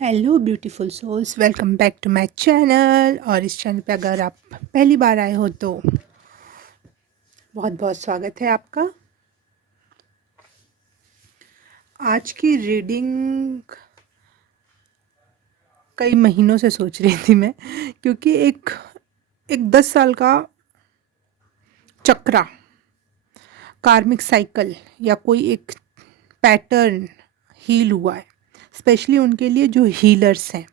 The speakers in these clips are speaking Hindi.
Hello beautiful souls, welcome back to my channel. और इस चैनल पे अगर आप पहली बार आए हो तो बहुत बहुत स्वागत है आपका। आज की रीडिंग कई महीनों से सोच रही थी मैं, क्योंकि एक एक 10 साल का चक्रा, कार्मिक साइकिल या कोई एक पैटर्न हील हुआ है, स्पेशली उनके लिए जो हीलर्स हैं,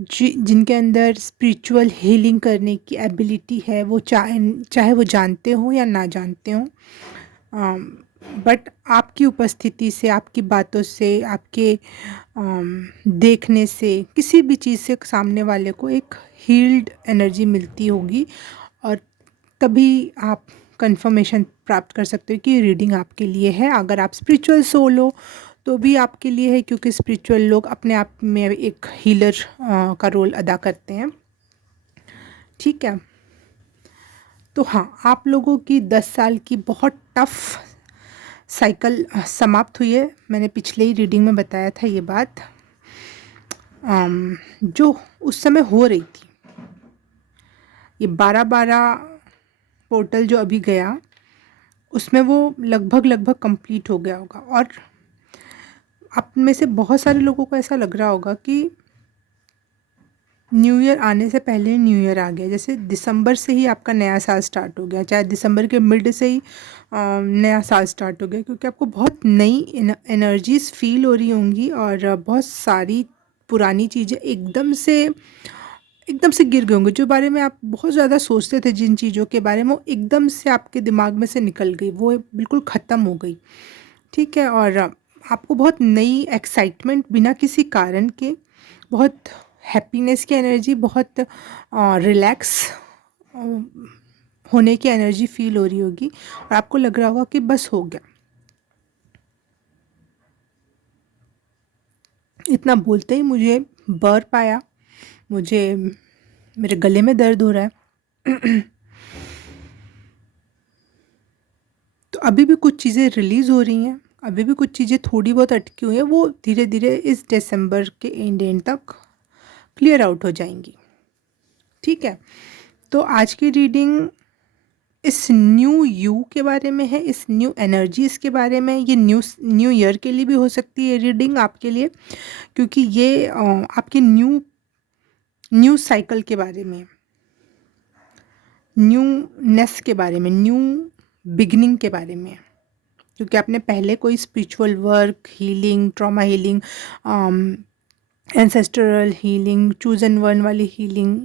जिनके अंदर स्पिरिचुअल हीलिंग करने की एबिलिटी है। वो चाहे वो जानते हो या ना जानते हो, बट आपकी उपस्थिति से, आपकी बातों से, आपके देखने से, किसी भी चीज़ से सामने वाले को एक हील्ड एनर्जी मिलती होगी। और तभी आप कंफर्मेशन प्राप्त कर सकते हो कि रीडिंग आपके लिए है। अगर आप स्पिरिचुअल सोल हो तो भी आपके लिए है, क्योंकि स्पिरिचुअल लोग अपने आप में एक हीलर का रोल अदा करते हैं। ठीक है, तो हाँ, आप लोगों की 10 साल की बहुत टफ साइकिल समाप्त हुई है। मैंने पिछले ही रीडिंग में बताया था ये बात। जो उस समय हो रही थी, ये 12-12 पोर्टल जो अभी गया, उसमें वो लगभग कंप्लीट हो गया होगा। और आप में से बहुत सारे लोगों को ऐसा लग रहा होगा कि न्यू ईयर आने से पहले न्यू ईयर आ गया, जैसे दिसंबर से ही आपका नया साल स्टार्ट हो गया, चाहे दिसंबर के मिड से ही नया साल स्टार्ट हो गया, क्योंकि आपको बहुत नई एनर्जीज फील हो रही होंगी। और बहुत सारी पुरानी चीज़ें एकदम से गिर गए होंगे, जो बारे में आप बहुत ज़्यादा सोचते थे, जिन चीज़ों के बारे में, वो एकदम से आपके दिमाग में से निकल गई, वो बिल्कुल ख़त्म हो गई। ठीक है, और आपको बहुत नई एक्साइटमेंट बिना किसी कारण के, बहुत हैप्पीनेस की एनर्जी, बहुत रिलैक्स होने की एनर्जी फील हो रही होगी। और आपको लग रहा होगा कि बस हो गया। इतना बोलते ही मुझे बर्प आया, मुझे मेरे गले में दर्द हो रहा है। तो अभी भी कुछ चीज़ें रिलीज़ हो रही हैं, अभी भी कुछ चीज़ें थोड़ी बहुत अटकी हुई हैं, वो धीरे धीरे इस दिसंबर के एंड तक क्लियर आउट हो जाएंगी। ठीक है, तो आज की रीडिंग इस न्यू यू के बारे में है, इस न्यू एनर्जीज़ के बारे में। ये न्यू ईयर के लिए भी हो सकती है रीडिंग आपके लिए, क्योंकि ये आपके न्यू साइकिल के बारे में, न्यूनेस के बारे में, न्यू बिगनिंग के बारे में। क्योंकि आपने पहले कोई spiritual work, healing, trauma healing, ancestral healing, chosen one वाली हीलिंग,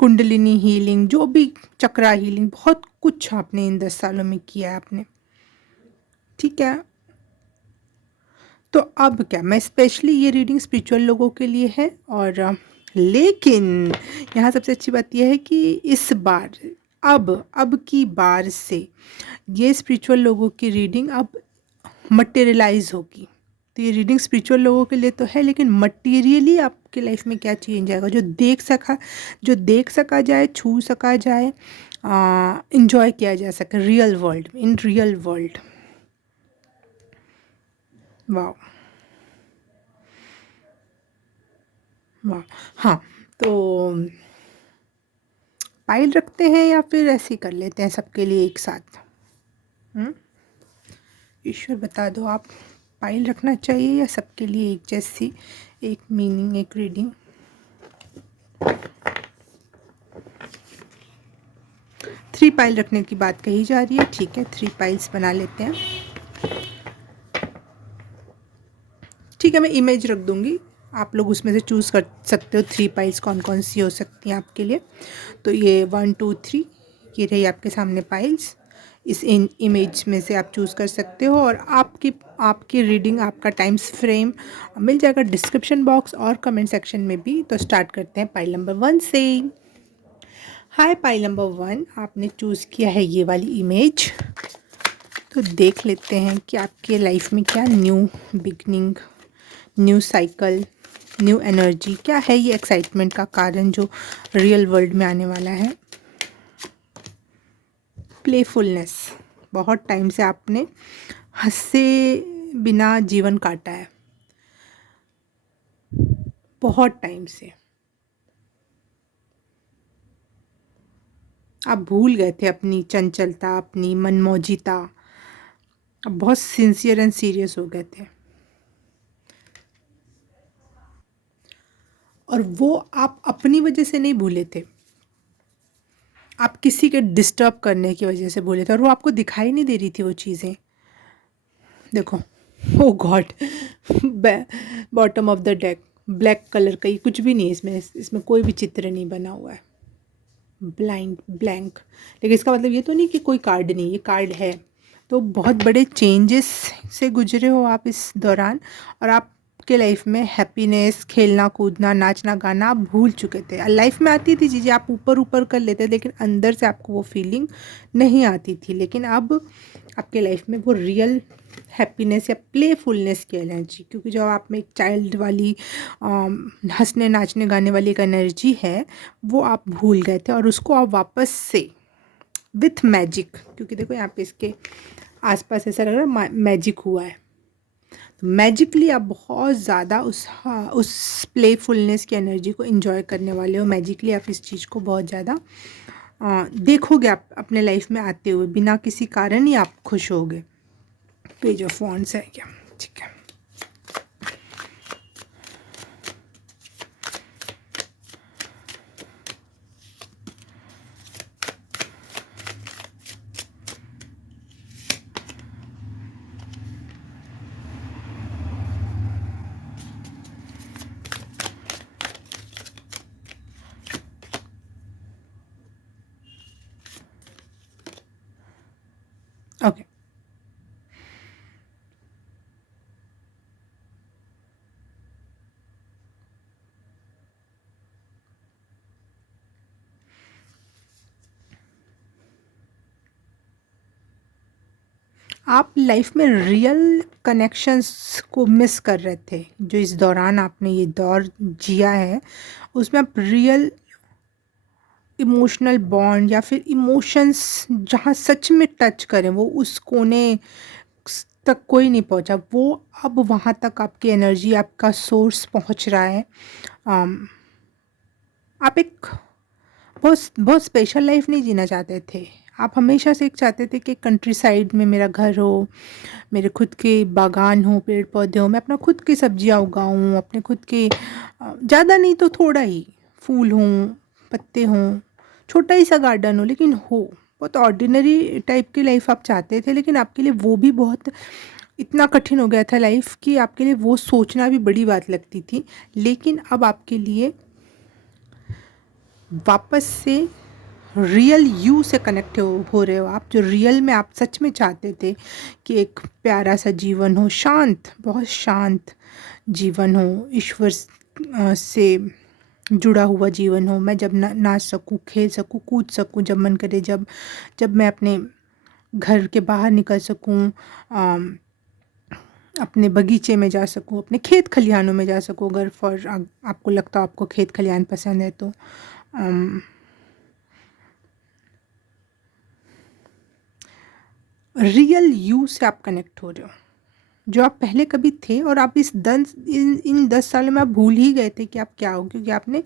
कुंडलिनी हीलिंग, जो भी, चक्रा हीलिंग, बहुत कुछ आपने इन 10 सालों में किया है आपने। ठीक है, तो अब क्या, मैं स्पेशली ये रीडिंग स्पिरिचुअल लोगों के लिए है। और लेकिन यहाँ सबसे अच्छी बात यह है कि इस बार, अब की बार से ये स्पिरिचुअल लोगों की रीडिंग अब मटेरियलाइज होगी। तो ये रीडिंग स्पिरिचुअल लोगों के लिए तो है, लेकिन मटेरियली आपके लाइफ में क्या चेंज आएगा, जो देख सका जाए, छू सका जाए, इंजॉय किया जा सके real world, in real world. वाह, वाह। हाँ, तो पाइल रखते हैं या फिर ऐसे ही कर लेते हैं सबके लिए एक साथ? ईश्वर बता दो, आप पाइल रखना चाहिए या सबके लिए एक जैसी, एक मीनिंग, एक रीडिंग? 3 पाइल रखने की बात कही जा रही है। ठीक है, 3 पाइल्स बना लेते हैं। ठीक है, मैं इमेज रख दूंगी, आप लोग उसमें से चूज़ कर सकते हो 3 पाइल्स कौन कौन सी हो सकती हैं आपके लिए। तो ये 1 2 3, ये रही आपके सामने पाइल्स। इस इमेज में से आप चूज़ कर सकते हो। और आपकी रीडिंग, आपका टाइम्स फ्रेम मिल जाएगा डिस्क्रिप्शन बॉक्स और कमेंट सेक्शन में भी। तो स्टार्ट करते हैं पाइल नंबर 1 से। हाय पाइल नंबर 1, आपने चूज़ किया है ये वाली इमेज। तो देख लेते हैं कि आपके लाइफ में क्या new beginning, new cycle, new energy, क्या है ये एक्साइटमेंट का कारण जो रियल वर्ल्ड में आने वाला है। प्लेफुलनेस, बहुत टाइम से आपने हंसे बिना जीवन काटा है, बहुत टाइम से। आप भूल गए थे अपनी चंचलता, अपनी मनमौजीता। आप बहुत सिंसियर एंड सीरियस हो गए थे, और वो आप अपनी वजह से नहीं भूले थे, आप किसी के डिस्टर्ब करने की वजह से भूले थे, और वो आपको दिखाई नहीं दे रही थी वो चीज़ें। देखो, oh god, bottom of the deck, black colour का, ये कुछ भी नहीं है इसमें, इसमें कोई भी चित्र नहीं बना हुआ है, ब्लाइंड ब्लैंक। लेकिन इसका मतलब ये तो नहीं कि कोई कार्ड नहीं, ये कार्ड है। तो बहुत बड़े चेंजेस से गुजरे हो आप इस दौरान, और आपके लाइफ में हैप्पीनेस, खेलना कूदना, नाचना गाना आप भूल चुके थे। लाइफ में आती थी चीज़ें, आप ऊपर ऊपर कर लेते, लेकिन अंदर से आपको वो फीलिंग नहीं आती थी। लेकिन अब आपके लाइफ में वो रियल हैप्पीनेस या प्लेफुलनेस की एनर्जी, क्योंकि जो आप में एक चाइल्ड वाली हंसने नाचने गाने वाली एक एनर्जी है, वो आप भूल गए थे, और उसको आप वापस से विथ मैजिक, क्योंकि देखो यहाँ पे इसके आसपास ऐसा लग रहा है मैजिक हुआ है, तो मैजिकली आप बहुत ज़्यादा उस प्लेफुलनेस की एनर्जी को एंजॉय करने वाले हो। मैजिकली आप इस चीज़ को बहुत ज़्यादा देखोगे, आप अपने लाइफ में आते हुए, बिना किसी कारण ही आप खुश होगे। पेज ऑफ वॉन्ड्स है क्या, ठीक है। ओके, आप लाइफ में रियल कनेक्शंस को मिस कर रहे थे। जो इस दौरान आपने ये दौर जिया है, उसमें आप रियल इमोशनल बॉन्ड या फिर इमोशंस जहाँ सच में टच करें, वो उस कोने तक कोई नहीं पहुंचा, वो अब वहाँ तक आपकी एनर्जी, आपका सोर्स पहुंच रहा है। अम, आप एक बहुत बहुत स्पेशल लाइफ नहीं जीना चाहते थे। आप हमेशा से एक चाहते थे कि कंट्री साइड में मेरा घर हो, मेरे खुद के बागान हो, पेड़ पौधे हो, मैं अपना खुद की सब्जियां उगाऊं, अपने खुद के ज़्यादा नहीं तो थोड़ा ही फूल हों, पत्ते हों, छोटा ही सा गार्डन हो, लेकिन हो। बहुत ऑर्डिनरी टाइप की लाइफ आप चाहते थे, लेकिन आपके लिए वो भी बहुत इतना कठिन हो गया था लाइफ कि आपके लिए वो सोचना भी बड़ी बात लगती थी। लेकिन अब आपके लिए वापस से रियल यू से कनेक्ट हो रहे हो आप, जो रियल में आप सच में चाहते थे कि एक प्यारा सा जीवन हो, शांत, बहुत शांत जीवन हो, ईश्वर से जुड़ा हुआ जीवन हो। मैं जब नाच सकूं, खेल सकूं, कूद सकूं जब मन करे, जब जब मैं अपने घर के बाहर निकल सकूं, अपने बगीचे में जा सकूं, अपने खेत खलिहानों में जा सकूं, अगर आपको लगता हो आपको खेत खलिहान पसंद है तो। रियल यू से आप कनेक्ट हो रहे हो, जो आप पहले कभी थे, और आप इन 10 सालों में आप भूल ही गए थे कि आप क्या हो, क्योंकि आपने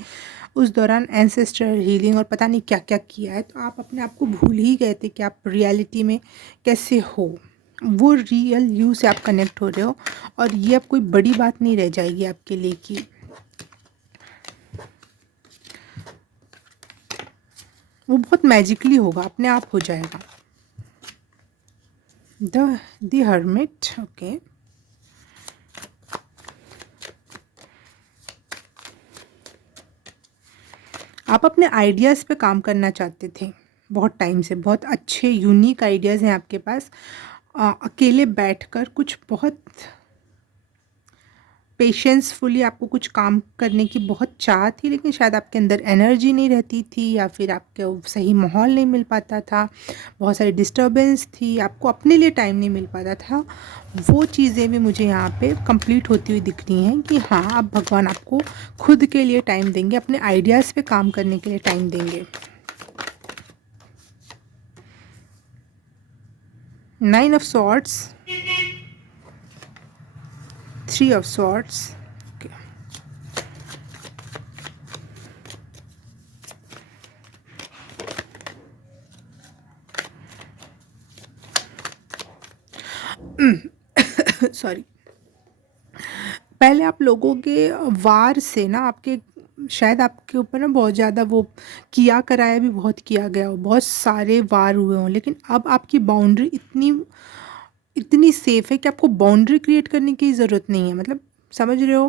उस दौरान एंसेस्ट्रल हीलिंग और पता नहीं क्या क्या किया है, तो आप अपने आप को भूल ही गए थे कि आप रियलिटी में कैसे हो। वो रियल यू से आप कनेक्ट हो रहे हो, और ये अब कोई बड़ी बात नहीं रह जाएगी आपके लिए कि वो बहुत मैजिकली होगा, अपने आप हो जाएगा। The hermit, okay. आप अपने आइडियाज़ पे काम करना चाहते थे बहुत टाइम से, बहुत अच्छे यूनिक आइडियाज़ हैं आपके पास। अकेले बैठकर कुछ बहुत पेशेंसफुली आपको कुछ काम करने की बहुत चाह थी, लेकिन शायद आपके अंदर एनर्जी नहीं रहती थी, या फिर आपको सही माहौल नहीं मिल पाता था, बहुत सारी डिस्टर्बेंस थी, आपको अपने लिए टाइम नहीं मिल पाता था। वो चीज़ें भी मुझे यहाँ पे कंप्लीट होती हुई दिख रही हैं कि हाँ, अब भगवान आपको खुद के लिए टाइम देंगे, अपने आइडियाज़ पे काम करने के लिए टाइम देंगे। 9 of swords, 3 of swords, sorry, पहले आप लोगों के वार से ना आपके, शायद आपके ऊपर ना बहुत ज़्यादा वो किया कराया भी बहुत किया गया हो, बहुत सारे वार हुए हों, लेकिन अब आपकी बाउंड्री इतनी इतनी सेफ है कि आपको बाउंड्री क्रिएट करने की ज़रूरत नहीं है। मतलब समझ रहे हो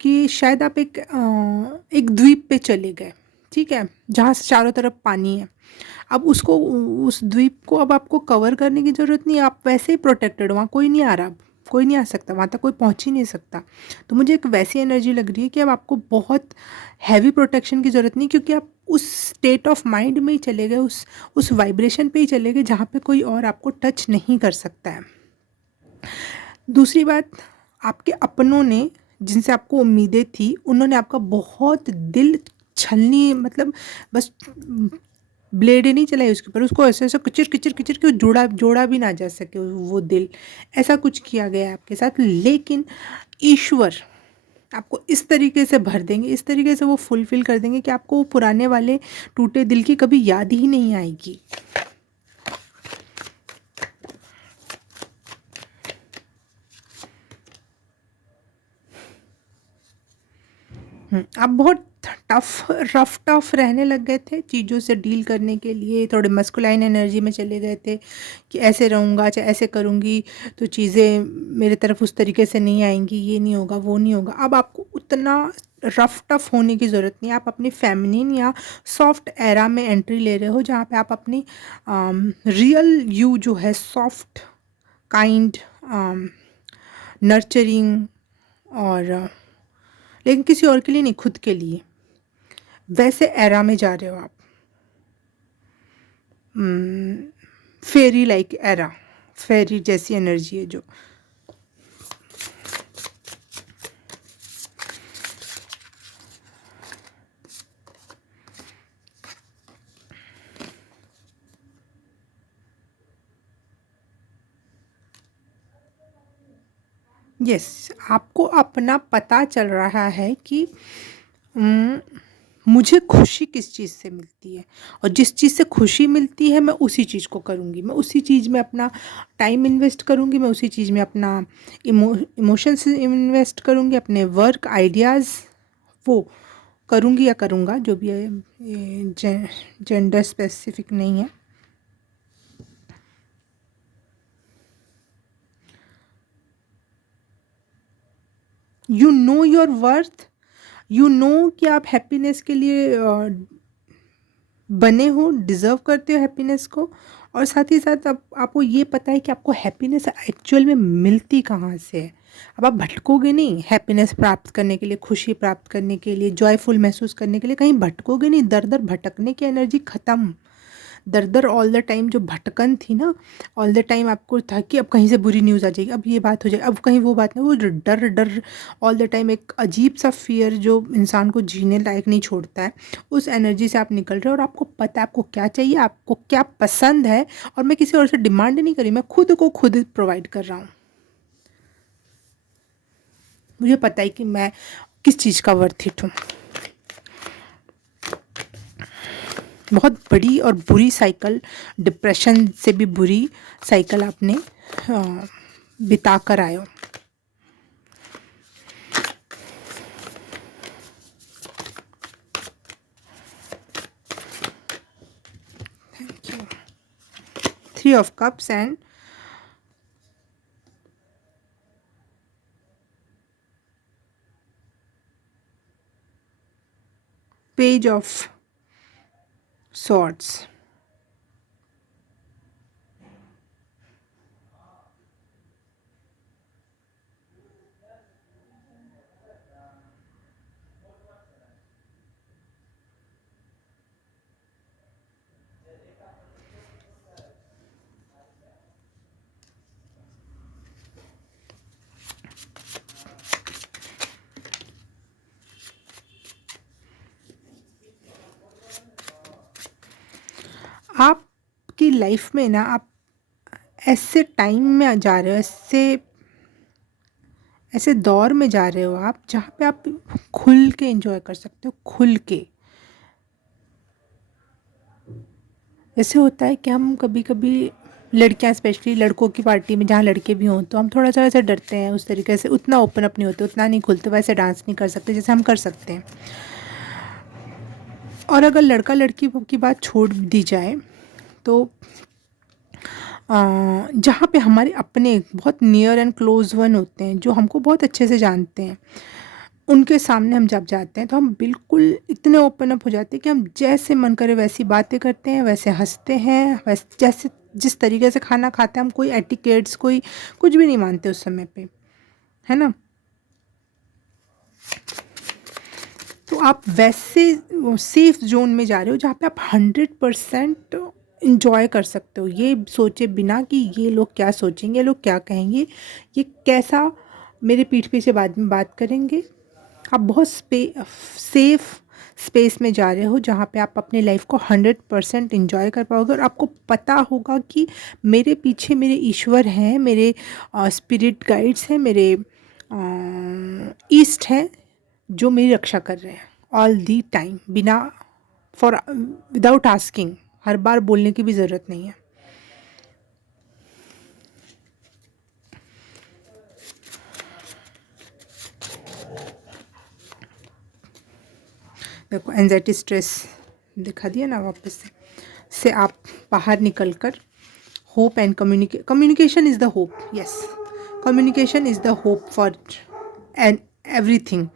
कि शायद आप एक द्वीप पे चले गए, ठीक है, जहाँ से चारों तरफ पानी है। अब उसको, उस द्वीप को अब आपको कवर करने की ज़रूरत नहीं है, आप वैसे ही प्रोटेक्टेड हो, वहाँ कोई नहीं आ रहा, अब कोई नहीं आ सकता, वहाँ तक कोई पहुँच ही नहीं सकता। तो मुझे एक वैसी एनर्जी लग रही है कि अब आपको बहुत हैवी प्रोटेक्शन की ज़रूरत नहीं, क्योंकि आप उस स्टेट ऑफ माइंड में ही चले गए, उस वाइब्रेशन पे ही चले गए जहाँ पे कोई और आपको टच नहीं कर सकता है। दूसरी बात, आपके अपनों ने, जिनसे आपको उम्मीदें थी, उन्होंने आपका बहुत दिल छलनी, मतलब बस ब्लेड ही नहीं चलाई उसके ऊपर, उसको ऐसे ऐसे किचिर किचिर किचिर के जोड़ा जोड़ा भी ना जा सके वो दिल, ऐसा कुछ किया गया है आपके साथ। लेकिन ईश्वर आपको इस तरीके से भर देंगे, इस तरीके से वो फुलफ़िल कर देंगे कि आपको वो पुराने वाले टूटे दिल की कभी याद ही नहीं आएगी। आप बहुत टफ रहने लग गए थे चीज़ों से डील करने के लिए, थोड़े मस्कुलाइन एनर्जी में चले गए थे कि ऐसे रहूँगा, चाहे ऐसे करूँगी तो चीज़ें मेरे तरफ उस तरीके से नहीं आएँगी, ये नहीं होगा, वो नहीं होगा। अब आपको उतना टफ होने की ज़रूरत नहीं है, आप अपनी फेमिनिन या सॉफ्ट एरा में एंट्री ले रहे हो, जहाँ पे आप अपनी रियल यू जो है, सॉफ्ट, काइंड, नर्चरिंग, और लेकिन किसी और के लिए नहीं, खुद के लिए, वैसे एरा में जा रहे हो आप। फेरी लाइक एरा, फेरी जैसी एनर्जी है जो। यस, आपको अपना पता चल रहा है कि मुझे खुशी किस चीज़ से मिलती है, और जिस चीज़ से खुशी मिलती है मैं उसी चीज़ को करूँगी, मैं उसी चीज़ में अपना टाइम इन्वेस्ट करूँगी, मैं उसी चीज़ में अपना इमोशंस इन्वेस्ट करूँगी, अपने वर्क आइडियाज़ वो करूँगी या करूँगा, जो भी है, ये जेंडर स्पेसिफिक नहीं है। You know your worth, you know कि आप हैप्पीनेस के लिए बने हो, डिज़र्व करते हो हैप्पीनेस को, और साथ ही साथ अब आपको ये पता है कि आपको हैप्पीनेस एक्चुअल में मिलती कहाँ से है। अब आप भटकोगे नहीं हैप्पीनेस प्राप्त करने के लिए, खुशी प्राप्त करने के लिए, जॉयफुल महसूस करने के लिए, कहीं भटकोगे नहीं, दर दर भटकने की एनर्जी ख़त्म। दर दर ऑल द टाइम जो भटकन थी ना, ऑल द टाइम आपको था कि अब कहीं से बुरी न्यूज़ आ जाएगी, अब ये बात हो जाएगी, अब कहीं वो बात नहीं, वो डर डर ऑल द टाइम, एक अजीब सा फियर जो इंसान को जीने लायक नहीं छोड़ता है, उस एनर्जी से आप निकल रहे हो। और आपको पता है आपको क्या चाहिए, आपको क्या पसंद है, और मैं किसी और से डिमांड नहीं करी, मैं खुद को खुद प्रोवाइड कर रहा हूँ। मुझे पता है कि मैं किस चीज़ का वर्थ इट हूँ। बहुत बड़ी और बुरी साइकिल, डिप्रेशन से भी बुरी साइकिल आपने बिता कर आए हो। Thank you. 3 of Cups and Page of Swords. आपकी लाइफ में ना, आप ऐसे टाइम में जा रहे हो, ऐसे ऐसे दौर में जा रहे हो आप, जहाँ पे आप खुल के एंजॉय कर सकते हो, खुल के। ऐसे होता है कि हम कभी कभी लड़कियां स्पेशली, लड़कों की पार्टी में जहाँ लड़के भी हों तो हम थोड़ा सा वैसे डरते हैं, उस तरीके से उतना ओपन अप नहीं होते, उतना नहीं खुलते, वैसे डांस नहीं कर सकते जैसे हम कर सकते हैं। और अगर लड़का लड़की की बात छोड़ दी जाए तो जहाँ पे हमारे अपने बहुत नियर एंड क्लोज वन होते हैं जो हमको बहुत अच्छे से जानते हैं, उनके सामने हम जब जाते हैं तो हम बिल्कुल इतने ओपन अप हो जाते हैं कि हम जैसे मन करे वैसी बातें करते हैं, वैसे हंसते हैं, वैसे जैसे जिस तरीके से खाना खाते हैं, हम कोई एटिकेट्स कोई कुछ भी नहीं मानते उस समय पे, है ना। तो आप वैसे सेफ जोन में जा रहे हो जहाँ पे आप 100% इंजॉय कर सकते हो, ये सोचे बिना कि ये लोग क्या सोचेंगे, ये लोग क्या कहेंगे, ये कैसा मेरे पीठ पीछे बाद में बात करेंगे। आप बहुत सेफ स्पेस में जा रहे हो जहाँ पे आप अपने लाइफ को 100% इंजॉय कर पाओगे, और आपको पता होगा कि मेरे पीछे मेरे ईश्वर हैं, मेरे स्पिरिट गाइड्स हैं, मेरे ईस्ट हैं जो मेरी रक्षा कर रहे हैं ऑल दी टाइम, बिना विदाउट आस्किंग, हर बार बोलने की भी ज़रूरत नहीं है। देखो एंजाइटी स्ट्रेस दिखा दिया ना वापस से आप बाहर निकल कर hope and communication is the hope, yes, communication is the hope for and everything.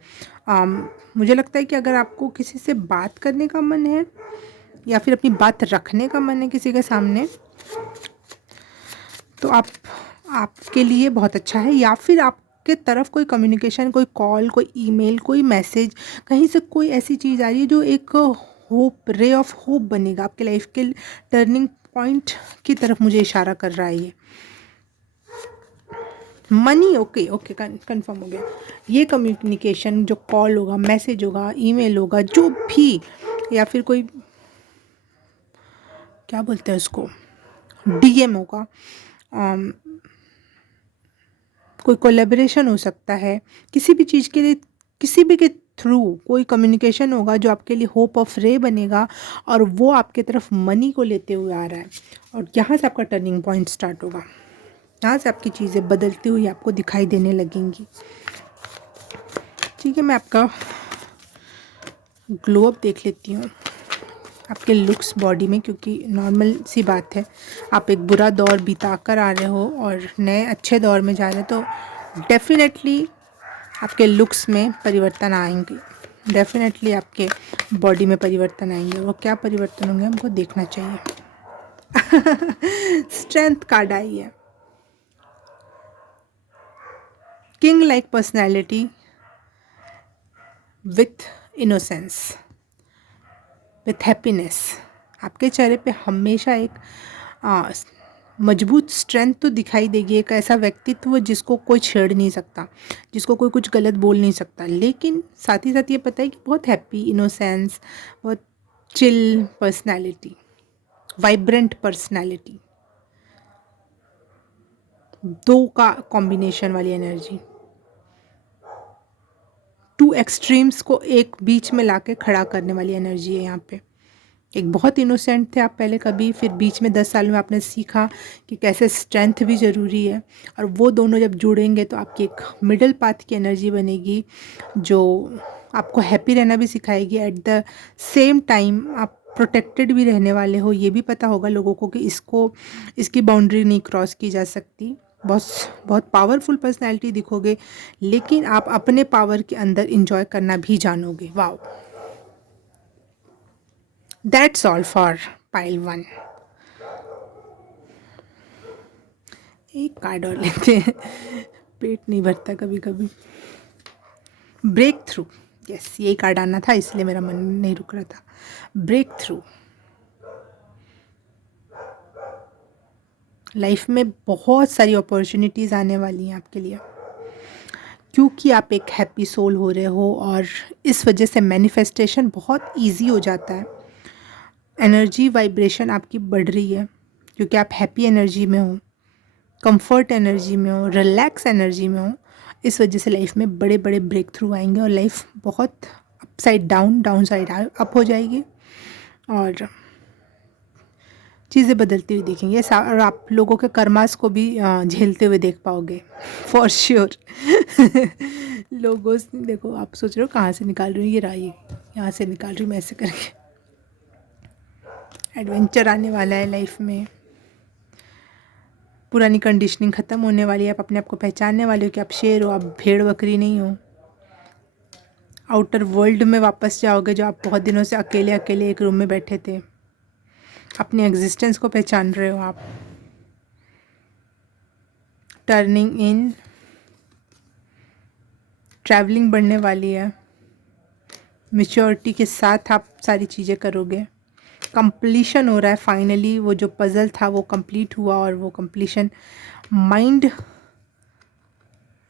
मुझे लगता है कि अगर आपको किसी से बात करने का मन है या फिर अपनी बात रखने का मन है किसी के सामने, तो आपके लिए बहुत अच्छा है। या फिर आपके तरफ कोई कम्युनिकेशन, कोई कॉल, कोई ईमेल, कोई मैसेज, कहीं से कोई ऐसी चीज़ आ रही है जो एक होप, रे ऑफ होप बनेगा आपके लाइफ के टर्निंग पॉइंट की तरफ मुझे इशारा कर रहा है ये। मनी, ओके ओके, कंफर्म हो गया। ये कम्युनिकेशन जो कॉल होगा, मैसेज होगा, ईमेल होगा, जो भी, या फिर कोई क्या बोलते हैं उसको, डीएम होगा, कोई कोलैबोरेशन हो सकता है, किसी भी चीज़ के लिए, किसी भी के थ्रू कोई कम्युनिकेशन होगा जो आपके लिए होप ऑफ रे बनेगा, और वो आपके तरफ मनी को लेते हुए आ रहा है, और यहाँ से आपका टर्निंग पॉइंट स्टार्ट होगा, यहाँ से आपकी चीज़ें बदलती हुई आपको दिखाई देने लगेंगी। ठीक है, मैं आपका ग्लो अप देख लेती हूँ आपके लुक्स बॉडी में, क्योंकि नॉर्मल सी बात है, आप एक बुरा दौर बिता कर आ रहे हो और नए अच्छे दौर में जा रहे हो, तो डेफिनेटली आपके लुक्स में परिवर्तन आएंगे, डेफिनेटली आपके बॉडी में परिवर्तन आएंगे। वो क्या परिवर्तन होंगे हमको देखना चाहिए। स्ट्रेंथ कार्ड आई है, king like personality with innocence, with happiness. आपके चेहरे पे हमेशा एक मजबूत स्ट्रेंथ तो दिखाई देगी, एक ऐसा व्यक्तित्व जिसको कोई छेड़ नहीं सकता, जिसको कोई कुछ गलत बोल नहीं सकता, लेकिन साथ ही साथ ये पता है कि बहुत हैप्पी, इनोसेंस, बहुत चिल पर्सनैलिटी, वाइब्रेंट पर्सनैलिटी, दो का कॉम्बिनेशन वाली एनर्जी, टू एक्सट्रीम्स को एक बीच में लाके खड़ा करने वाली एनर्जी है यहाँ पे। एक बहुत इनोसेंट थे आप पहले कभी, फिर बीच में 10 साल में आपने सीखा कि कैसे स्ट्रेंथ भी ज़रूरी है, और वो दोनों जब जुड़ेंगे तो आपकी एक मिडल पाथ की एनर्जी बनेगी जो आपको हैप्पी रहना भी सिखाएगी, एट द सेम टाइम आप प्रोटेक्टेड भी रहने वाले हो, ये भी पता होगा लोगों को कि इसकी बाउंड्री नहीं क्रॉस की जा सकती। बहुत बहुत पावरफुल पर्सनैलिटी दिखोगे, लेकिन आप अपने पावर के अंदर इंजॉय करना भी जानोगे। Wow, that's all for pile 1। एक कार्ड और लेते हैं, पेट नहीं भरता कभी कभी। ब्रेक थ्रू, यस, यही कार्ड आना था, इसलिए मेरा मन नहीं रुक रहा था। ब्रेक थ्रू, लाइफ में बहुत सारी अपॉर्चुनिटीज़ आने वाली हैं आपके लिए, क्योंकि आप एक हैप्पी सोल हो रहे हो, और इस वजह से मैनिफेस्टेशन बहुत इजी हो जाता है। एनर्जी वाइब्रेशन आपकी बढ़ रही है क्योंकि आप हैप्पी एनर्जी में हो, कंफर्ट एनर्जी में हो, रिलैक्स एनर्जी में हो। इस वजह से लाइफ में बड़े बड़े ब्रेक थ्रू आएंगे, और लाइफ बहुत upside down, down side up हो जाएगी, और चीज़ें बदलती हुई देखेंगे और आप लोगों के कर्मास को भी झेलते हुए देख पाओगे फॉर श्योर। लोगों से देखो, आप सोच रहे हो कहाँ से निकाल रही हूँ, ये रहा, ये यहाँ से निकाल रही हूँ मैं ऐसे करके। एडवेंचर आने वाला है लाइफ में, पुरानी कंडीशनिंग ख़त्म होने वाली है, आप अपने आप को पहचानने वाले हो कि आप शेर हो, आप भेड़ बकरी नहीं हो। आउटर वर्ल्ड में वापस जाओगे, जो आप बहुत दिनों से अकेले अकेले एक रूम में बैठे थे, अपने एग्जिस्टेंस को पहचान रहे हो आप। टर्निंग इन, ट्रैवलिंग बढ़ने वाली है, मैच्योरिटी के साथ आप सारी चीज़ें करोगे। कंप्लीशन हो रहा है फाइनली, वो जो पज़ल था वो कंप्लीट हुआ, और वो कंप्लीशन माइंड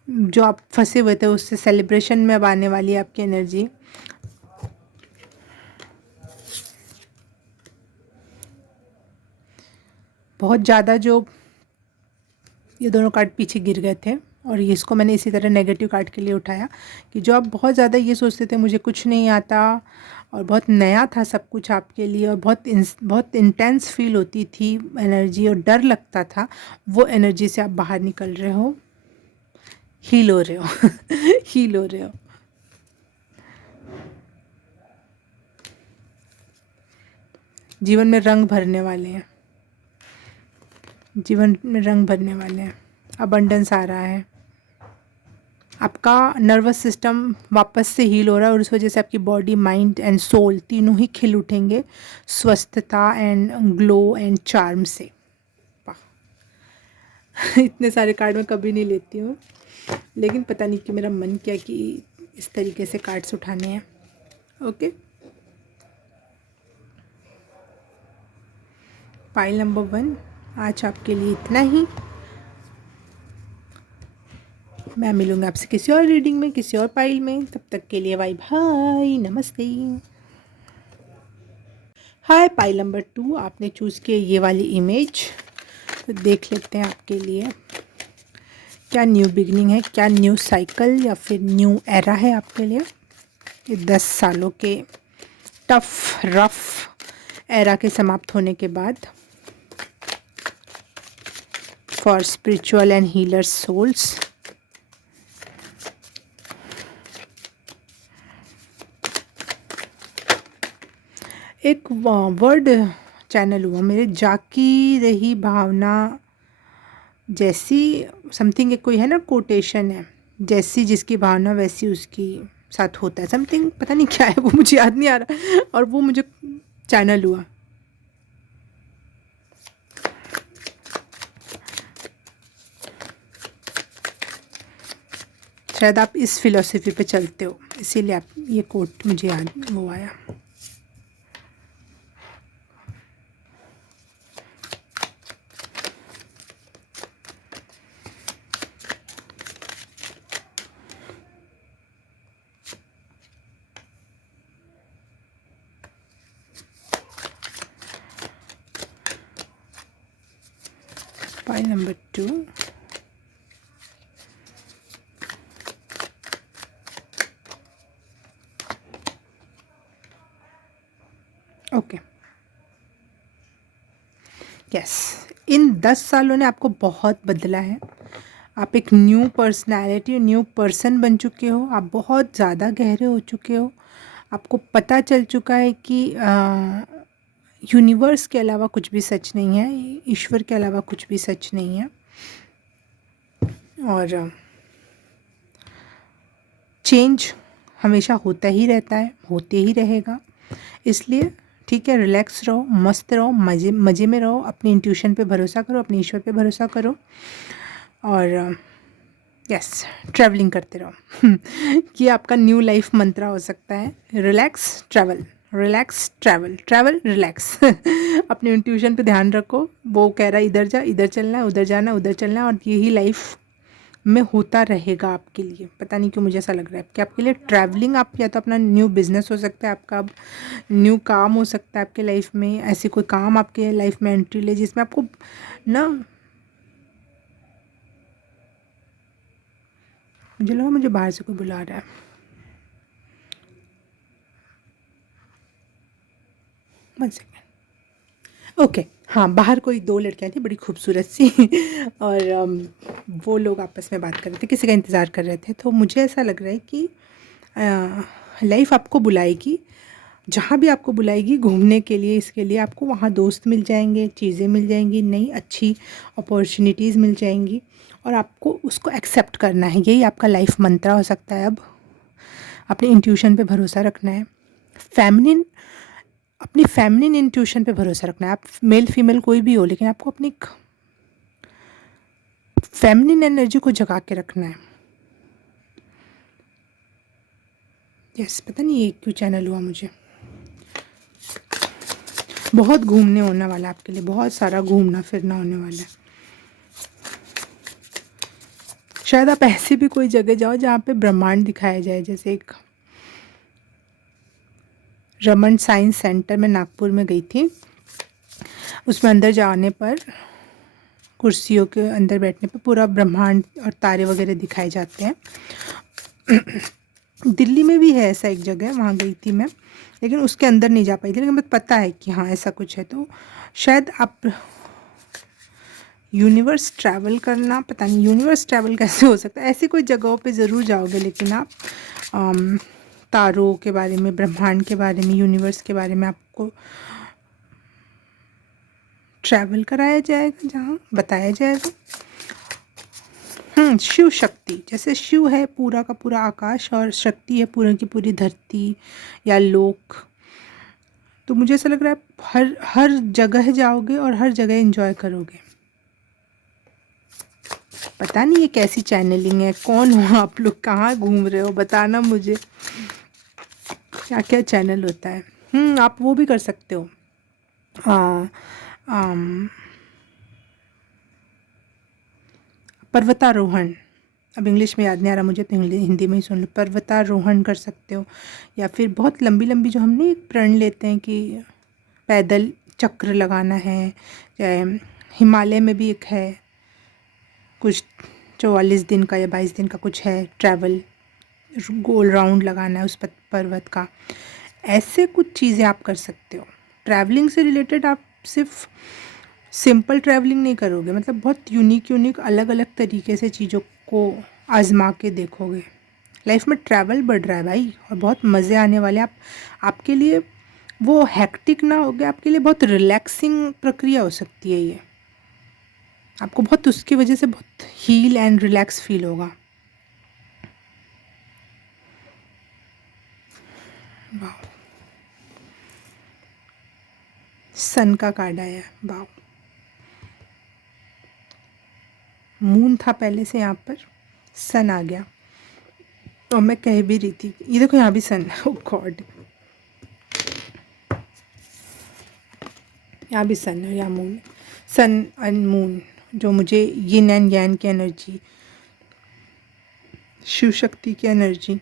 जो आप फंसे हुए थे उससे सेलिब्रेशन में अब आने वाली है आपकी एनर्जी। बहुत ज़्यादा जो ये दोनों कार्ड पीछे गिर गए थे, और ये इसको मैंने इसी तरह नेगेटिव कार्ड के लिए उठाया कि जो आप बहुत ज़्यादा ये सोचते थे मुझे कुछ नहीं आता, और बहुत नया था सब कुछ आपके लिए, और बहुत इंटेंस फील होती थी एनर्जी, और डर लगता था, वो एनर्जी से आप बाहर निकल रहे हो, हील हो रहे हो। हील हो रहे हो। जीवन में रंग भरने वाले हैं, जीवन में रंग भरने वाले हैं, अबंडेंस आ रहा है, आपका नर्वस सिस्टम वापस से हील हो रहा है, और उस वजह से आपकी बॉडी माइंड एंड सोल तीनों ही खिल उठेंगे स्वस्थता एंड ग्लो एंड चार्म से। वाह। इतने सारे कार्ड मैं कभी नहीं लेती हूँ, लेकिन पता नहीं कि मेरा मन किया कि इस तरीके से कार्ड्स उठाने हैं। ओके, पाइल नंबर 1 आज आपके लिए इतना ही। मैं मिलूँगी आपसे किसी और रीडिंग में, किसी और पाइल में। तब तक के लिए बाय बाय, नमस्ते। हाय, पाइल नंबर 2 आपने चूज़ किया ये वाली इमेज, तो देख लेते हैं आपके लिए क्या न्यू बिगनिंग है, क्या न्यू साइकिल या फिर न्यू एरा है आपके लिए। ये 10 सालों के टफ रफ एरा के समाप्त होने के बाद for spiritual and healer souls. एक वर्ड चैनल हुआ मेरे, जाकी रही भावना जैसी समथिंग, एक कोई है ना कोटेशन है, जैसी जिसकी भावना वैसी उसकी साथ होता है, समथिंग पता नहीं क्या है वो, मुझे याद नहीं आ रहा, और वो मुझे चैनल हुआ। शायद आप इस फिलॉसफी पे चलते हो, इसीलिए आप ये कोट मुझे याद वो आया। Pile number 2. ओके, यस, इन 10 सालों ने आपको बहुत बदला है। आप एक न्यू पर्सनैलिटी, न्यू पर्सन बन चुके हो, आप बहुत ज़्यादा गहरे हो चुके हो। आपको पता चल चुका है कि यूनिवर्स के अलावा कुछ भी सच नहीं है, ईश्वर के अलावा कुछ भी सच नहीं है, और चेंज हमेशा होता ही रहता है, होते ही रहेगा। इसलिए ठीक है, रिलैक्स रहो, मस्त रहो, मज़े में रहो, अपनी इंट्यूशन पे भरोसा करो, अपने ईश्वर पे भरोसा करो, और यस, ट्रैवलिंग करते रहो। ये आपका न्यू लाइफ मंत्रा हो सकता है, relax travel, relax travel, travel relax. अपने इंट्यूशन पे ध्यान रखो, वो कह रहा है इधर जा, इधर चलना है, उधर जाना, उधर चलना है, और यही लाइफ में होता रहेगा आपके लिए। पता नहीं क्यों मुझे ऐसा लग रहा है कि आपके लिए ट्रैवलिंग, आप या तो अपना न्यू बिजनेस हो सकता है, आपका अब न्यू काम हो सकता है आपके लाइफ में, ऐसी कोई काम आपके लाइफ में एंट्री ले जिसमें आपको ना, मुझे लगा मुझे बाहर से कोई बुला रहा है। वन सेकेंड, ओके, हाँ, बाहर कोई 2 लड़कियाँ थी बड़ी खूबसूरत सी और वो लोग आपस में बात कर रहे थे, किसी का इंतज़ार कर रहे थे। तो मुझे ऐसा लग रहा है कि लाइफ़ आपको बुलाएगी, जहाँ भी आपको बुलाएगी घूमने के लिए, इसके लिए आपको वहाँ दोस्त मिल जाएँगे, चीज़ें मिल जाएँगी, नई अच्छी अपॉर्च्युनिटीज़ मिल जाएँगी और आपको उसको एक्सेप्ट करना है। यही आपका लाइफ़ मंत्रा हो सकता है अब। अपने इंट्यूशन पे भरोसा रखना है। फ़ेमिनिन अपनी फ़ेमिनिन इंट्यूशन पे भरोसा रखना है। आप मेल फीमेल कोई भी हो, लेकिन आपको अपनी फ़ेमिनिन एनर्जी को जगा के रखना है। यस, पता नहीं ये क्यों चैनल हुआ मुझे। बहुत घूमने होने वाला है आपके लिए, बहुत सारा घूमना फिरना होने वाला है। शायद आप ऐसी भी कोई जगह जाओ जहाँ पे ब्रह्मांड दिखाया जाए, जैसे एक रमन साइंस सेंटर में नागपुर में गई थी। उसमें अंदर जाने पर कुर्सियों के अंदर बैठने पर पूरा ब्रह्मांड और तारे वगैरह दिखाए जाते हैं। दिल्ली में भी है ऐसा एक जगह, वहाँ गई थी मैं, लेकिन उसके अंदर नहीं जा पाई थी, लेकिन मुझे पता है कि हाँ ऐसा कुछ है। तो शायद आप यूनिवर्स ट्रैवल करना, पता नहीं यूनिवर्स ट्रैवल कैसे हो सकता है, ऐसी कोई जगहों पे ज़रूर जाओगे, लेकिन आप तारों के बारे में, ब्रह्मांड के बारे में, यूनिवर्स के बारे में आपको ट्रैवल कराया जाएगा, जहाँ बताया जाएगा। शिव शक्ति, जैसे शिव है पूरा का पूरा आकाश और शक्ति है पूरी की पूरी धरती या लोक। तो मुझे ऐसा लग रहा है आप हर हर जगह जाओगे और हर जगह एंजॉय करोगे। पता नहीं ये कैसी चैनलिंग है, कौन हो आप लोग, कहाँ घूम रहे हो, बताना मुझे क्या क्या चैनल होता है। आप वो भी कर सकते हो, पर्वतारोहण। अब इंग्लिश में याद नहीं आ रहा मुझे, तो हिंदी में ही सुन लो। पर्वतारोहण कर सकते हो, या फिर बहुत लंबी लंबी जो हमने एक प्रण लेते हैं कि पैदल चक्र लगाना है। हिमालय में भी एक है कुछ 44 दिन का या 22 दिन का कुछ है ट्रैवल, गोल राउंड लगाना है उस पर्वत का। ऐसे कुछ चीज़ें आप कर सकते हो। ट्रैवलिंग से रिलेटेड आप सिर्फ सिंपल ट्रैवलिंग नहीं करोगे, मतलब बहुत यूनिक अलग अलग तरीके से चीज़ों को आजमा के देखोगे। लाइफ में ट्रैवल बढ़ रहा है भाई, और बहुत मज़े आने वाले। आपके लिए वो हैक्टिक ना हो गया, आपके लिए बहुत रिलैक्सिंग प्रक्रिया हो सकती है ये। आपको बहुत उसकी वजह से बहुत हील एंड रिलैक्स फील होगा। वाह, सन का कार्ड आया, वाह। मून था पहले से, यहाँ पर सन आ गया। और मैं कह भी रही थी, ये देखो यहाँ भी सन, ओ गॉड, यहाँ भी सन है, यहाँ मून। सन एंड मून, जो मुझे यिन एंड यांग की एनर्जी, शिव शक्ति की एनर्जी।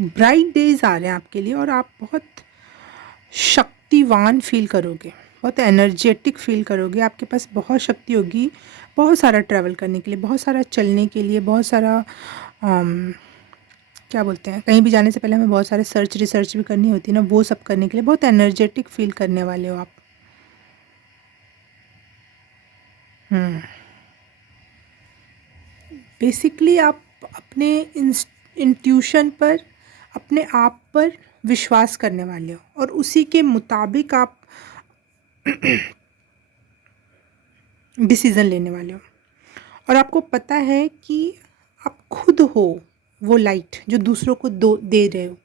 ब्राइट डेज आ रहे हैं आपके लिए, और आप बहुत शक्तिवान फील करोगे, बहुत एनर्जेटिक फील करोगे। आपके पास बहुत शक्ति होगी, बहुत सारा ट्रैवल करने के लिए, बहुत सारा चलने के लिए, बहुत सारा क्या बोलते हैं, कहीं भी जाने से पहले हमें बहुत सारे रिसर्च भी करनी होती है ना, वो सब करने के लिए बहुत एनर्जेटिक फील करने वाले हो आप। बेसिकली आप अपने इंट्यूशन पर, अपने आप पर विश्वास करने वाले हो, और उसी के मुताबिक आप डिसीज़न लेने वाले हो। और आपको पता है कि आप खुद हो वो लाइट जो दूसरों को दे रहे हो।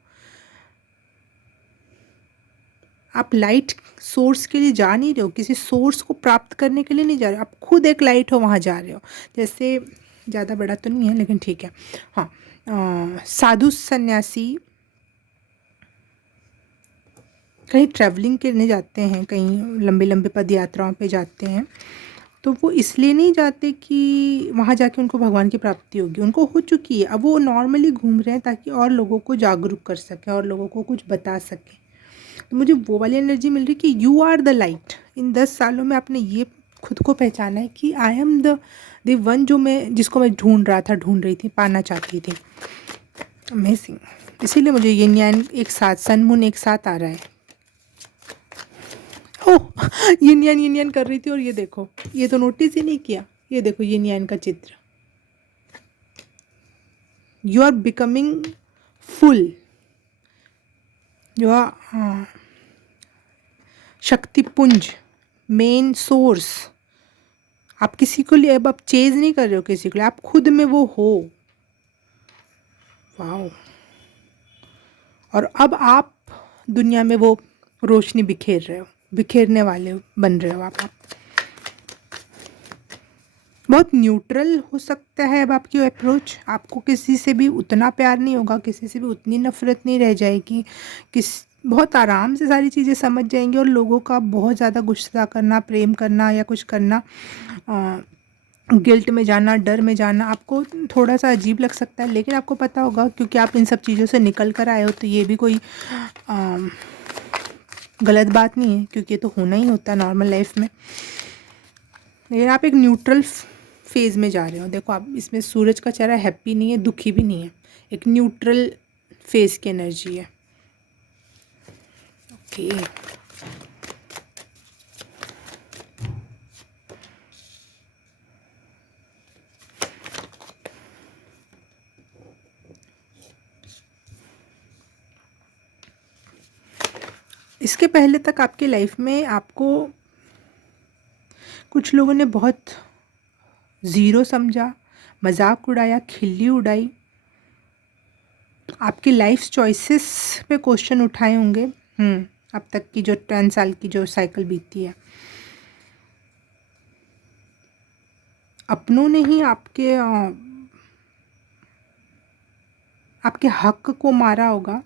आप लाइट सोर्स के लिए जा नहीं रहे हो, किसी सोर्स को प्राप्त करने के लिए नहीं जा रहे हो, आप खुद एक लाइट हो, वहाँ जा रहे हो। जैसे ज़्यादा बड़ा तो नहीं है, लेकिन ठीक है, हाँ। साधु सन्यासी कहीं ट्रैवलिंग करने जाते हैं, कहीं लंबी लंबी पद यात्राओं पे जाते हैं, तो वो इसलिए नहीं जाते कि वहाँ जाके उनको भगवान की प्राप्ति होगी, उनको हो चुकी है। अब वो नॉर्मली घूम रहे हैं ताकि और लोगों को जागरूक कर सकें और लोगों को कुछ बता सकें। तो मुझे वो वाली एनर्जी मिल रही कि यू आर द लाइट। इन 10 सालों में आपने ये खुद को पहचाना है कि आई एम द वन, जिसको मैं ढूंढ रही थी, पाना चाहती थी। अमेजिंग। इसीलिए मुझे यिन यान एक साथ, सन मून एक साथ आ रहा है। ओह यिन यान कर रही थी और ये देखो, ये तो नोटिस ही नहीं किया। ये देखो यिन यान का चित्र। You are becoming full, you are शक्तिपुंज, मेन सोर्स। आप किसी को लिए अब आप चेज नहीं कर रहे हो किसी को लिए, आप खुद में वो हो। वाओ। और अब आप दुनिया में वो रोशनी बिखेर रहे हो, बिखेरने वाले बन रहे हो आप। बहुत न्यूट्रल हो सकता है अब आपकी अप्रोच। आपको किसी से भी उतना प्यार नहीं होगा, किसी से भी उतनी नफरत नहीं रह जाएगी। बहुत आराम से सारी चीज़ें समझ जाएंगी। और लोगों का बहुत ज़्यादा गुस्सा करना, प्रेम करना या कुछ करना, गिल्ट में जाना, डर में जाना आपको थोड़ा सा अजीब लग सकता है, लेकिन आपको पता होगा क्योंकि आप इन सब चीज़ों से निकल कर आए हो, तो ये भी कोई गलत बात नहीं है, क्योंकि ये तो होना ही होता है नॉर्मल लाइफ में। लेकिन आप एक न्यूट्रल फेज़ में जा रहे हो। देखो आप इसमें सूरज का चेहरा हैप्पी नहीं है, दुखी भी नहीं है, एक न्यूट्रल फेज़ की एनर्जी है। ओके। इसके पहले तक आपकी लाइफ में आपको कुछ लोगों ने बहुत ज़ीरो समझा, मजाक उड़ाया, खिल्ली उड़ाई, आपकी लाइफ चॉइसेस पे क्वेश्चन उठाए होंगे। अब तक की जो 10 साल की जो साइकिल बीती है, अपनों ने ही आपके हक को मारा होगा,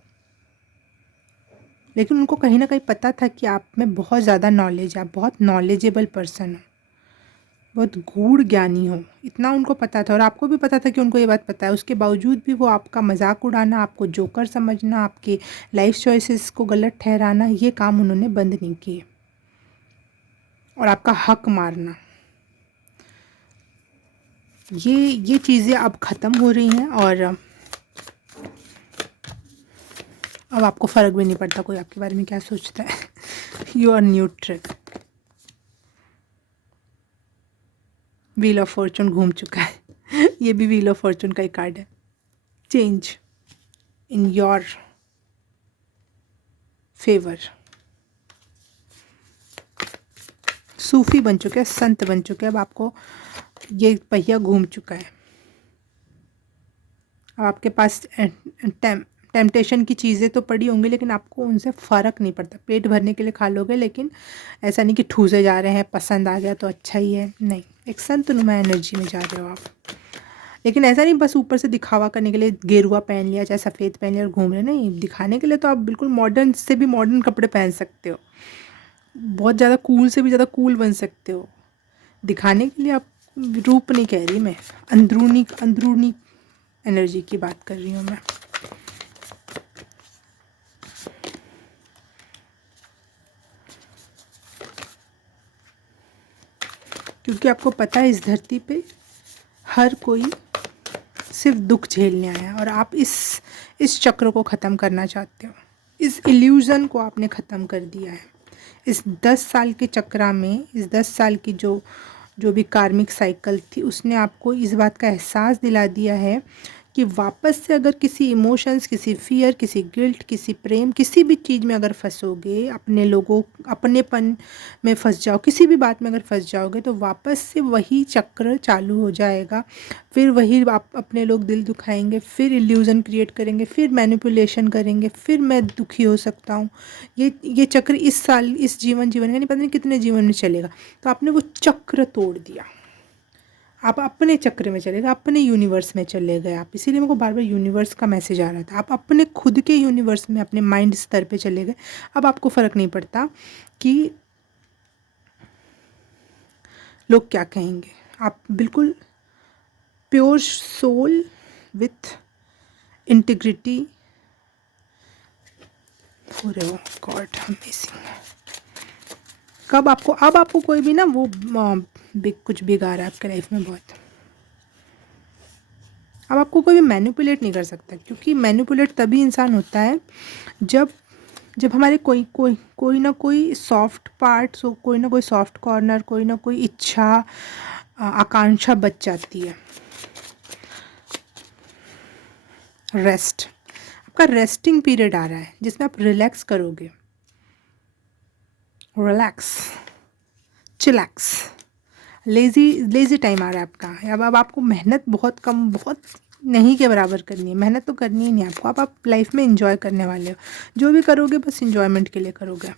लेकिन उनको कहीं ना कहीं पता था कि आप में बहुत ज़्यादा नॉलेज है, आप बहुत नॉलेजेबल पर्सन हो, बहुत गूढ़ ज्ञानी हो, इतना उनको पता था। और आपको भी पता था कि उनको ये बात पता है, उसके बावजूद भी वो आपका मजाक उड़ाना, आपको जोकर समझना, आपके लाइफ चॉइसेस को गलत ठहराना, ये काम उन्होंने बंद नहीं किए। और आपका हक मारना, ये चीज़ें अब ख़त्म हो रही हैं। और अब आपको फ़र्क भी नहीं पड़ता कोई आपके बारे में क्या सोचता है। You are neutral. Wheel of fortune घूम चुका है। ये भी व्हील ऑफ फॉर्चून का एक कार्ड है। Change in your favour. सूफी बन चुके हैं, संत बन चुके हैं। अब आपको ये पहिया घूम चुका है। अब आपके पास टेम्पटेशन की चीज़ें तो पड़ी होंगी, लेकिन आपको उनसे फ़र्क नहीं पड़ता। पेट भरने के लिए खा लोगे, लेकिन ऐसा नहीं कि ठूसे जा रहे हैं, पसंद आ गया तो अच्छा ही है, नहीं। एक संतनुमा एनर्जी में जा रहे हो आप। लेकिन ऐसा नहीं बस ऊपर से दिखावा करने के लिए गेरुआ पहन लिया, चाहे सफ़ेद पहन लिया और घूम रहे, नहीं। दिखाने के लिए तो आप बिल्कुल मॉडर्न से भी मॉडर्न कपड़े पहन सकते हो, बहुत ज़्यादा कूल से भी ज़्यादा कूल बन सकते हो। दिखाने के लिए आप, रूप नहीं कह रही मैं, अंदरूनी एनर्जी की बात कर रही हूँ मैं। क्योंकि आपको पता है इस धरती पे हर कोई सिर्फ दुख झेलने आया, और आप इस चक्र को ख़त्म करना चाहते हो। इस इल्यूज़न को आपने ख़त्म कर दिया है। इस 10 साल के चक्रा में, इस 10 साल की जो भी कार्मिक साइकिल थी, उसने आपको इस बात का एहसास दिला दिया है कि वापस से अगर किसी इमोशंस, किसी फियर, किसी गिल्ट, किसी प्रेम, किसी भी चीज़ में अगर फंसोगे, अपने लोगों, अपनेपन में फंस जाओ, किसी भी बात में अगर फंस जाओगे, तो वापस से वही चक्र चालू हो जाएगा। फिर वही आप अपने लोग दिल दुखाएंगे, फिर इल्यूज़न क्रिएट करेंगे, फिर मैनिपुलेशन करेंगे, फिर मैं दुखी हो सकता हूँ। ये चक्र इस साल, इस जीवन का नहीं, पता नहीं कितने जीवन में चलेगा। तो आपने वो चक्र तोड़ दिया, आप अपने चक्र में चले गए, अपने यूनिवर्स में चले गए आप। इसीलिए मेरे को बार बार यूनिवर्स का मैसेज आ रहा था। आप अपने खुद के यूनिवर्स में, अपने माइंड स्तर पे चले गए। अब आपको फ़र्क नहीं पड़ता कि लोग क्या कहेंगे। आप बिल्कुल प्योर सोल विथ इंटीग्रिटी हो रहे हो। God amazing. अब आपको कोई भी ना वो कुछ बिगाड़ रहा है आपके लाइफ में बहुत। अब आपको कोई भी मैनिपुलेट नहीं कर सकता, क्योंकि मैनिपुलेट तभी इंसान होता है जब जब हमारे कोई ना कोई सॉफ्ट पार्ट्स हो, कोई ना कोई सॉफ्ट कॉर्नर, कोई ना कोई इच्छा, आकांक्षा बच जाती है। रेस्ट, आपका रेस्टिंग पीरियड आ रहा है जिसमें आप रिलैक्स करोगे। रिलैक्स, चिलैक्स, लेज़ी टाइम आ रहा है आपका। अब आपको मेहनत बहुत कम, बहुत नहीं के बराबर करनी है। मेहनत तो करनी ही नहीं आपको। आप लाइफ में एंजॉय करने वाले हो। जो भी करोगे बस एंजॉयमेंट के लिए करोगे।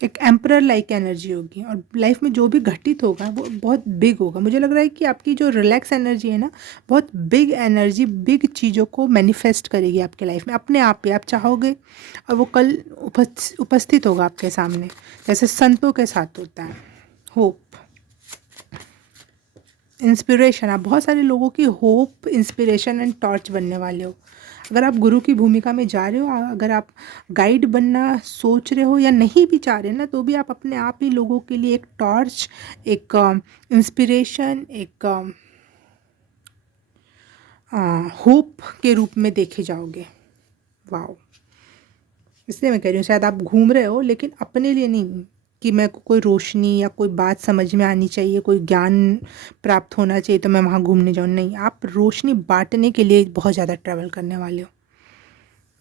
एक एम्परर लाइक एनर्जी होगी, और लाइफ में जो भी घटित होगा वो बहुत बिग होगा। मुझे लग रहा है कि आपकी जो रिलैक्स एनर्जी है ना, बहुत बिग एनर्जी, बिग चीज़ों को मैनिफेस्ट करेगी आपके लाइफ में अपने आप ही। आप चाहोगे और वो कल उपस्थित होगा आपके सामने, जैसे संतों के साथ होता है। होप, इंस्पिरेशन, आप बहुत सारे लोगों की होप, इंस्पिरेशन एंड टॉर्च बनने वाले हो। अगर आप गुरु की भूमिका में जा रहे हो, अगर आप गाइड बनना सोच रहे हो या नहीं भी चाह रहे ना, तो भी आप अपने आप ही लोगों के लिए एक टॉर्च, एक इंस्पिरेशन, एक होप के रूप में देखे जाओगे। वाओ, इसलिए मैं कह रही हूँ शायद आप घूम रहे हो, लेकिन अपने लिए नहीं कि मैं कोई रोशनी या कोई बात समझ में आनी चाहिए, कोई ज्ञान प्राप्त होना चाहिए तो मैं वहाँ घूमने जाऊँ। नहीं, आप रोशनी बांटने के लिए बहुत ज़्यादा ट्रैवल करने वाले हो।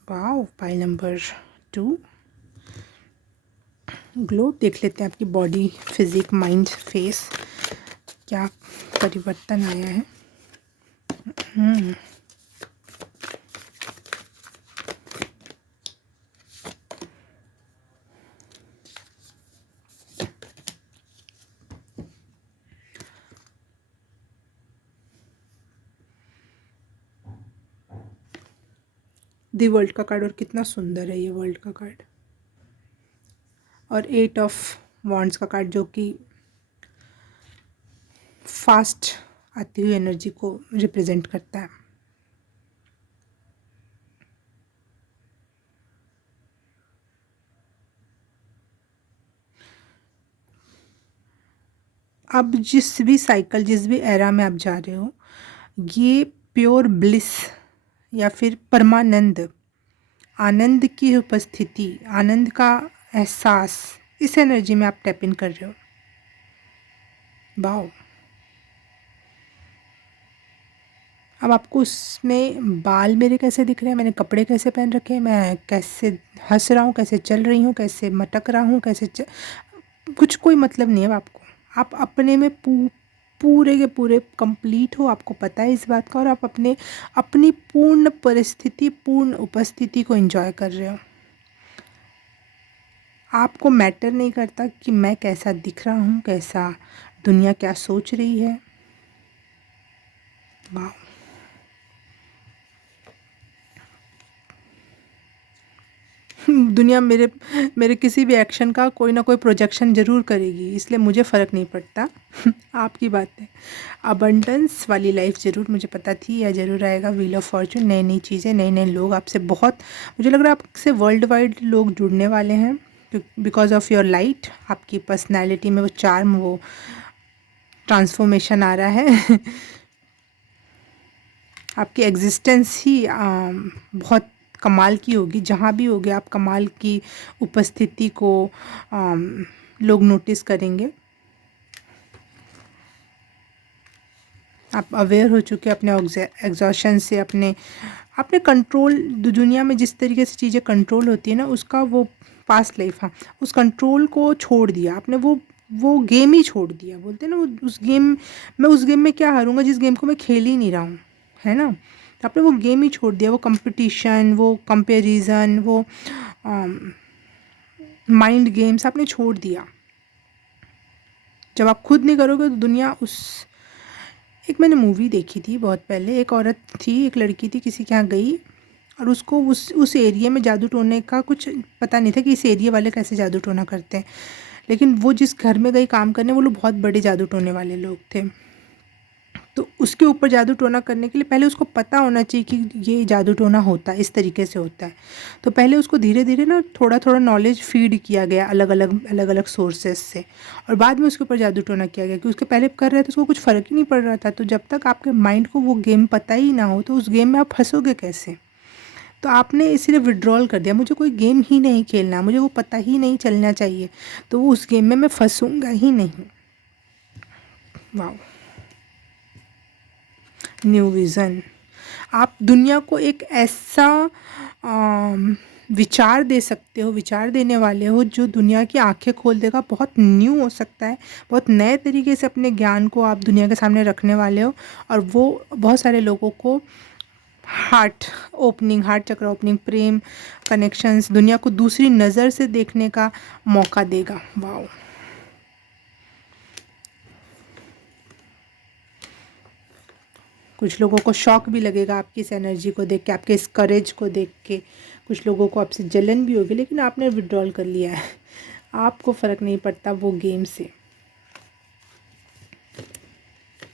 Wow, pile number 2, glow. देख लेते हैं आपकी बॉडी, फिजिक, माइंड, फेस, क्या परिवर्तन आया है। दी वर्ल्ड का कार्ड, और कितना सुंदर है ये वर्ल्ड का कार्ड। और 8 ऑफ वॉन्ड्स का कार्ड, जो कि फास्ट आती हुई एनर्जी को रिप्रेजेंट करता है। अब जिस भी साइकिल, जिस भी एरा में आप जा रहे हो, ये प्योर ब्लिस या फिर परमानंद, आनंद की उपस्थिति, आनंद का एहसास, इस एनर्जी में आप टैप इन कर रहे हो। वाओ। अब आपको उसमें बाल मेरे कैसे दिख रहे हैं, मैंने कपड़े कैसे पहन रखे हैं, मैं कैसे हंस रहा हूँ, कैसे चल रही हूँ, कैसे मटक रहा हूँ, कुछ कोई मतलब नहीं है आपको। आप अपने में पूरे के पूरे कंप्लीट हो, आपको पता है इस बात का, और आप अपनी पूर्ण परिस्थिति, पूर्ण उपस्थिति को एंजॉय कर रहे हो। आपको मैटर नहीं करता कि मैं कैसा दिख रहा हूँ, कैसा दुनिया क्या सोच रही है। वाह। दुनिया मेरे किसी भी एक्शन का कोई ना कोई प्रोजेक्शन ज़रूर करेगी, इसलिए मुझे फ़र्क नहीं पड़ता। आपकी बात है। अबंडेंस वाली लाइफ ज़रूर मुझे पता थी, या ज़रूर आएगा। व्हील ऑफ फॉर्चून, नई नई चीज़ें, नए नए लोग आपसे, बहुत मुझे लग रहा है आपसे वर्ल्ड वाइड लोग जुड़ने वाले हैं, बिकॉज ऑफ योर लाइट। आपकी पर्सनैलिटी में वो चार्म, वो ट्रांसफॉर्मेशन आ रहा है। आपकी एग्जिस्टेंस ही बहुत कमाल की होगी। जहाँ भी होगे आप, कमाल की उपस्थिति को लोग नोटिस करेंगे। आप अवेयर हो चुके अपने एग्जॉशन से, अपने कंट्रोल, दुनिया में जिस तरीके से चीज़ें कंट्रोल होती है ना, उसका वो पास्ट लाइफ, हाँ, उस कंट्रोल को छोड़ दिया आपने। वो गेम ही छोड़ दिया। बोलते हैं ना, वो उस गेम, मैं उस गेम में क्या हारूंगा जिस गेम को मैं खेल ही नहीं रहा हूँ, है ना। तो आपने वो गेम ही छोड़ दिया, वो कंपटीशन, वो कंपैरिजन, वो माइंड गेम्स आपने छोड़ दिया। जब आप खुद नहीं करोगे तो दुनिया एक मैंने मूवी देखी थी बहुत पहले। एक औरत थी, एक लड़की थी, किसी के यहाँ गई, और उसको उस एरिया में जादू टोने का कुछ पता नहीं था कि इस एरिया वाले कैसे जादू टोना करते हैं। लेकिन वो जिस घर में गई काम करने, वो लोग बहुत बड़े जादू टोने वाले लोग थे। तो उसके ऊपर जादू टोना करने के लिए पहले उसको पता होना चाहिए कि ये जादू टोना होता है, इस तरीके से होता है। तो पहले उसको धीरे धीरे ना थोड़ा थोड़ा नॉलेज फीड किया गया अलग अलग सोर्सेस से, और बाद में उसके ऊपर जादू टोना किया गया कि उसके पहले कर रहे थे उसको कुछ फ़र्क ही नहीं पड़ रहा था। तो जब तक आपके माइंड को वो गेम पता ही ना हो तो उस गेम में आप फंसोगे कैसे। तो आपने इसीलिए विड्रॉल कर दिया, मुझे कोई गेम ही नहीं खेलना, मुझे वो पता ही नहीं चलना चाहिए, तो वो उस गेम में मैं फंसूंगा ही नहीं। वाह, न्यू विज़न। आप दुनिया को एक ऐसा विचार दे सकते हो, विचार देने वाले हो जो दुनिया की आंखें खोल देगा। बहुत न्यू हो सकता है, बहुत नए तरीके से अपने ज्ञान को आप दुनिया के सामने रखने वाले हो, और वो बहुत सारे लोगों को हार्ट ओपनिंग, हार्ट चक्र ओपनिंग, प्रेम कनेक्शंस, दुनिया को दूसरी नज़र से देखने का मौका देगा। वाह, कुछ लोगों को शॉक भी लगेगा आपकी इस एनर्जी को देख के, आपके इस करेज को देख के। कुछ लोगों को आपसे जलन भी होगी, लेकिन आपने विड्रॉल कर लिया है, आपको फ़र्क नहीं पड़ता वो गेम से।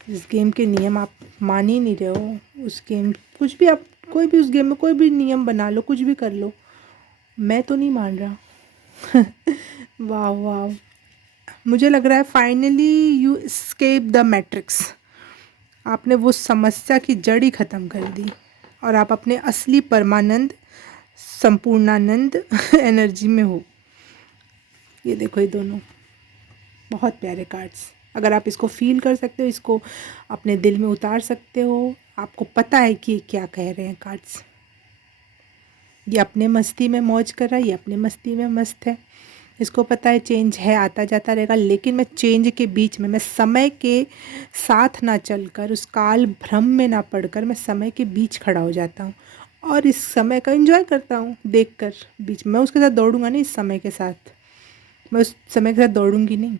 इस गेम के नियम आप मान ही नहीं रहे हो। उस गेम कुछ भी, आप कोई भी उस गेम में कोई भी नियम बना लो, कुछ भी कर लो, मैं तो नहीं मान रहा। वाह वाह, मुझे लग रहा है finally you escape the matrix. आपने वो समस्या की जड़ ही ख़त्म कर दी, और आप अपने असली परमानंद, संपूर्णानंद एनर्जी में हो। ये देखो, ये दोनों बहुत प्यारे कार्ड्स। अगर आप इसको फील कर सकते हो, इसको अपने दिल में उतार सकते हो, आपको पता है कि क्या कह रहे हैं कार्ड्स। ये अपने मस्ती में मौज कर रहा है, ये अपने मस्ती में मस्त है। इसको पता है चेंज है, आता जाता रहेगा, लेकिन मैं चेंज के बीच में, मैं समय के साथ ना चलकर, उस काल भ्रम में ना पड़कर, मैं समय के बीच खड़ा हो जाता हूँ और इस समय का एंजॉय करता हूँ देखकर। बीच में मैं उसके साथ दौड़ूंगा नहीं, इस समय के साथ मैं उस समय के साथ दौड़ूंगी नहीं,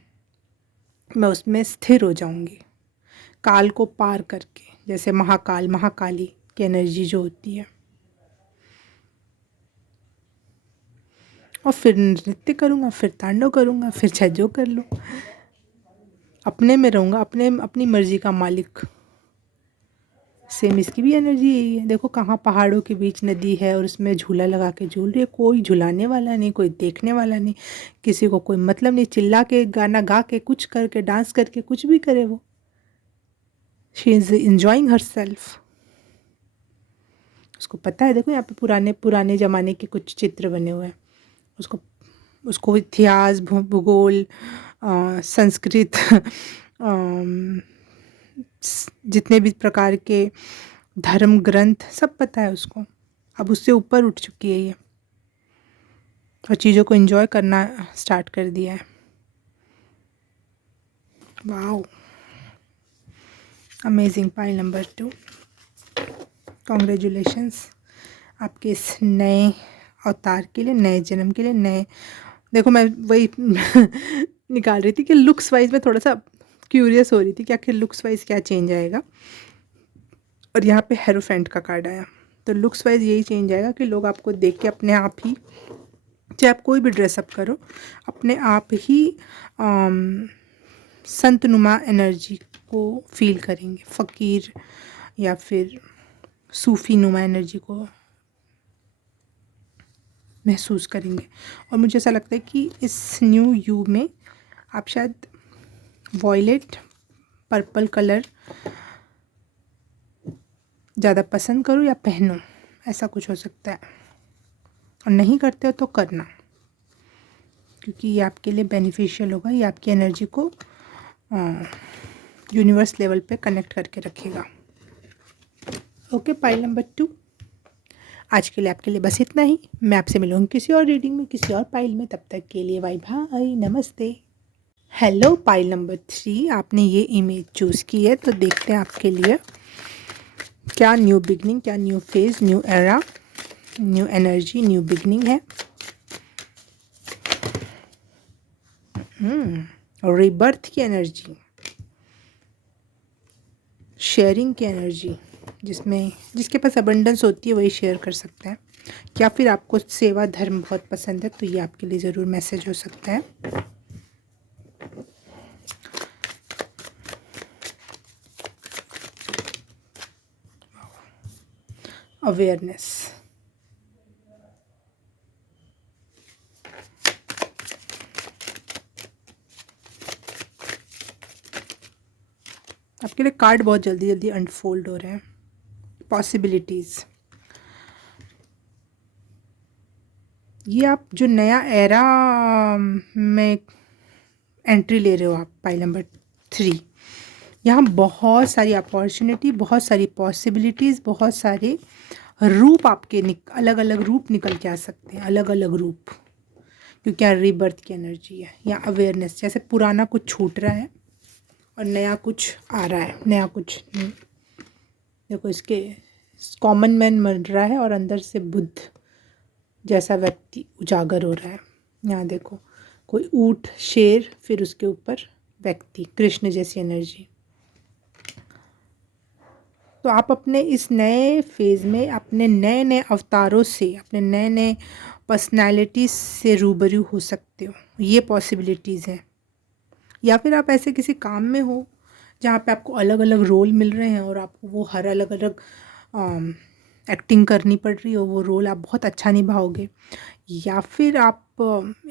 मैं उसमें स्थिर हो जाऊंगी काल को पार करके। जैसे महाकाल, महाकाली की एनर्जी जो होती है, और फिर नृत्य करूँगा, फिर तांडव करूँगा, फिर चाहे जो कर लो, अपने में रहूँगा, अपने अपनी मर्जी का मालिक। सेम इसकी भी एनर्जी यही है। देखो कहाँ पहाड़ों के बीच नदी है और उसमें झूला लगा के झूल रही है, कोई झुलाने वाला नहीं, कोई देखने वाला नहीं, किसी को कोई मतलब नहीं। चिल्ला के, गाना गा के, कुछ करके, डांस करके, कुछ भी करे वो, she is enjoying her self. उसको पता है, देखो यहाँ पे पुराने पुराने ज़माने के कुछ चित्र बने हुए हैं। उसको उसको इतिहास, भूगोल, संस्कृत, जितने भी प्रकार के धर्म ग्रंथ सब पता है उसको। अब उससे ऊपर उठ चुकी है ये, और चीज़ों को एंजॉय करना स्टार्ट कर दिया है। Wow, amazing. Pile number 2, congratulations आपके इस नए अवतार के लिए, नए जन्म के लिए। नए, देखो मैं वही निकाल रही थी कि लुक्स वाइज मैं थोड़ा सा क्यूरियस हो रही थी कि आखिर लुक्स वाइज क्या चेंज आएगा, और यहाँ पे हेरोफेंट का कार्ड आया। तो लुक्स वाइज यही चेंज आएगा कि लोग आपको देख के अपने आप ही, चाहे आप कोई भी ड्रेसअप करो, अपने आप ही संतनुमा एनर्जी को फील करेंगे, फ़कीर या फिर सूफ़ी नुमा एनर्जी को महसूस करेंगे। और मुझे ऐसा लगता है कि इस न्यू यू में आप शायद वॉयलेट, पर्पल कलर ज़्यादा पसंद करो या पहनो, ऐसा कुछ हो सकता है। और नहीं करते हो तो करना, क्योंकि ये आपके लिए बेनिफिशियल होगा, ये आपकी एनर्जी को यूनिवर्स लेवल पे कनेक्ट करके रखेगा। ओके, पाइल नंबर 2, आज के लिए आपके लिए बस इतना ही। मैं आपसे मिलूँगी किसी और रीडिंग में, किसी और पाइल में। तब तक के लिए बाय बाय, नमस्ते। हेलो, पाइल नंबर 3, आपने ये इमेज चूज़ की है, तो देखते हैं आपके लिए क्या न्यू बिगनिंग, क्या new phase, new era, new energy, new beginning है। रीबर्थ की एनर्जी, शेयरिंग की एनर्जी, जिसमें जिसके पास अबंडेंस होती है वही शेयर कर सकता है, या फिर आपको सेवा धर्म बहुत पसंद है तो ये आपके लिए ज़रूर मैसेज हो सकता है। अवेयरनेस। आपके लिए कार्ड बहुत जल्दी जल्दी अनफोल्ड हो रहे हैं। पॉसिबिलिटीज़, ये आप जो नया एरा में एंट्री ले रहे हो आप, पाइल नंबर 3, यहाँ बहुत सारी अपॉर्चुनिटी, बहुत सारी पॉसिबिलिटीज़, बहुत सारे रूप आपके अलग अलग रूप निकल के आ सकते हैं, अलग अलग रूप, क्योंकि यहाँ रीबर्थ की एनर्जी है। यहाँ अवेयरनेस, जैसे पुराना कुछ छूट रहा है और नया कुछ आ रहा है, नया कुछ देखो, इसके कॉमन मैन मर रहा है और अंदर से बुद्ध जैसा व्यक्ति उजागर हो रहा है। यहाँ देखो, कोई ऊंट, शेर, फिर उसके ऊपर व्यक्ति, कृष्ण जैसी एनर्जी। तो आप अपने इस नए फेज़ में अपने नए नए अवतारों से, अपने नए नए पर्सनालिटीज़ से रूबरू हो सकते हो, ये पॉसिबिलिटीज़ हैं। या फिर आप ऐसे किसी काम में हो जहाँ पे आपको अलग अलग रोल मिल रहे हैं और आपको वो हर अलग अलग एक्टिंग करनी पड़ रही हो, वो रोल आप बहुत अच्छा निभाओगे। या फिर आप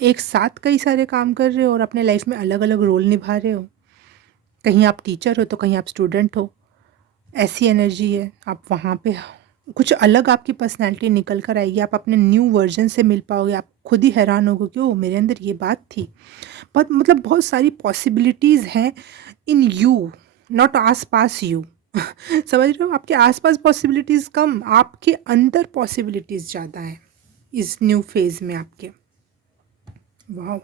एक साथ कई सारे काम कर रहे हो और अपने लाइफ में अलग अलग रोल निभा रहे हो। कहीं आप टीचर हो तो कहीं आप स्टूडेंट हो, ऐसी एनर्जी है। आप वहाँ पे कुछ अलग आपकी पर्सनैलिटी निकल कर आएगी, आप अपने न्यू वर्जन से मिल पाओगे, आप खुद ही हैरान होगे कि ओ, मेरे अंदर ये बात थी। बहुत मतलब बहुत सारी पॉसिबिलिटीज़ हैं इन यू, नॉट आस पास यू। समझ रहे हो, आपके आसपास पॉसिबिलिटीज़ कम, आपके अंदर पॉसिबिलिटीज़ ज़्यादा हैं इस न्यू फेज़ में आपके। वाह,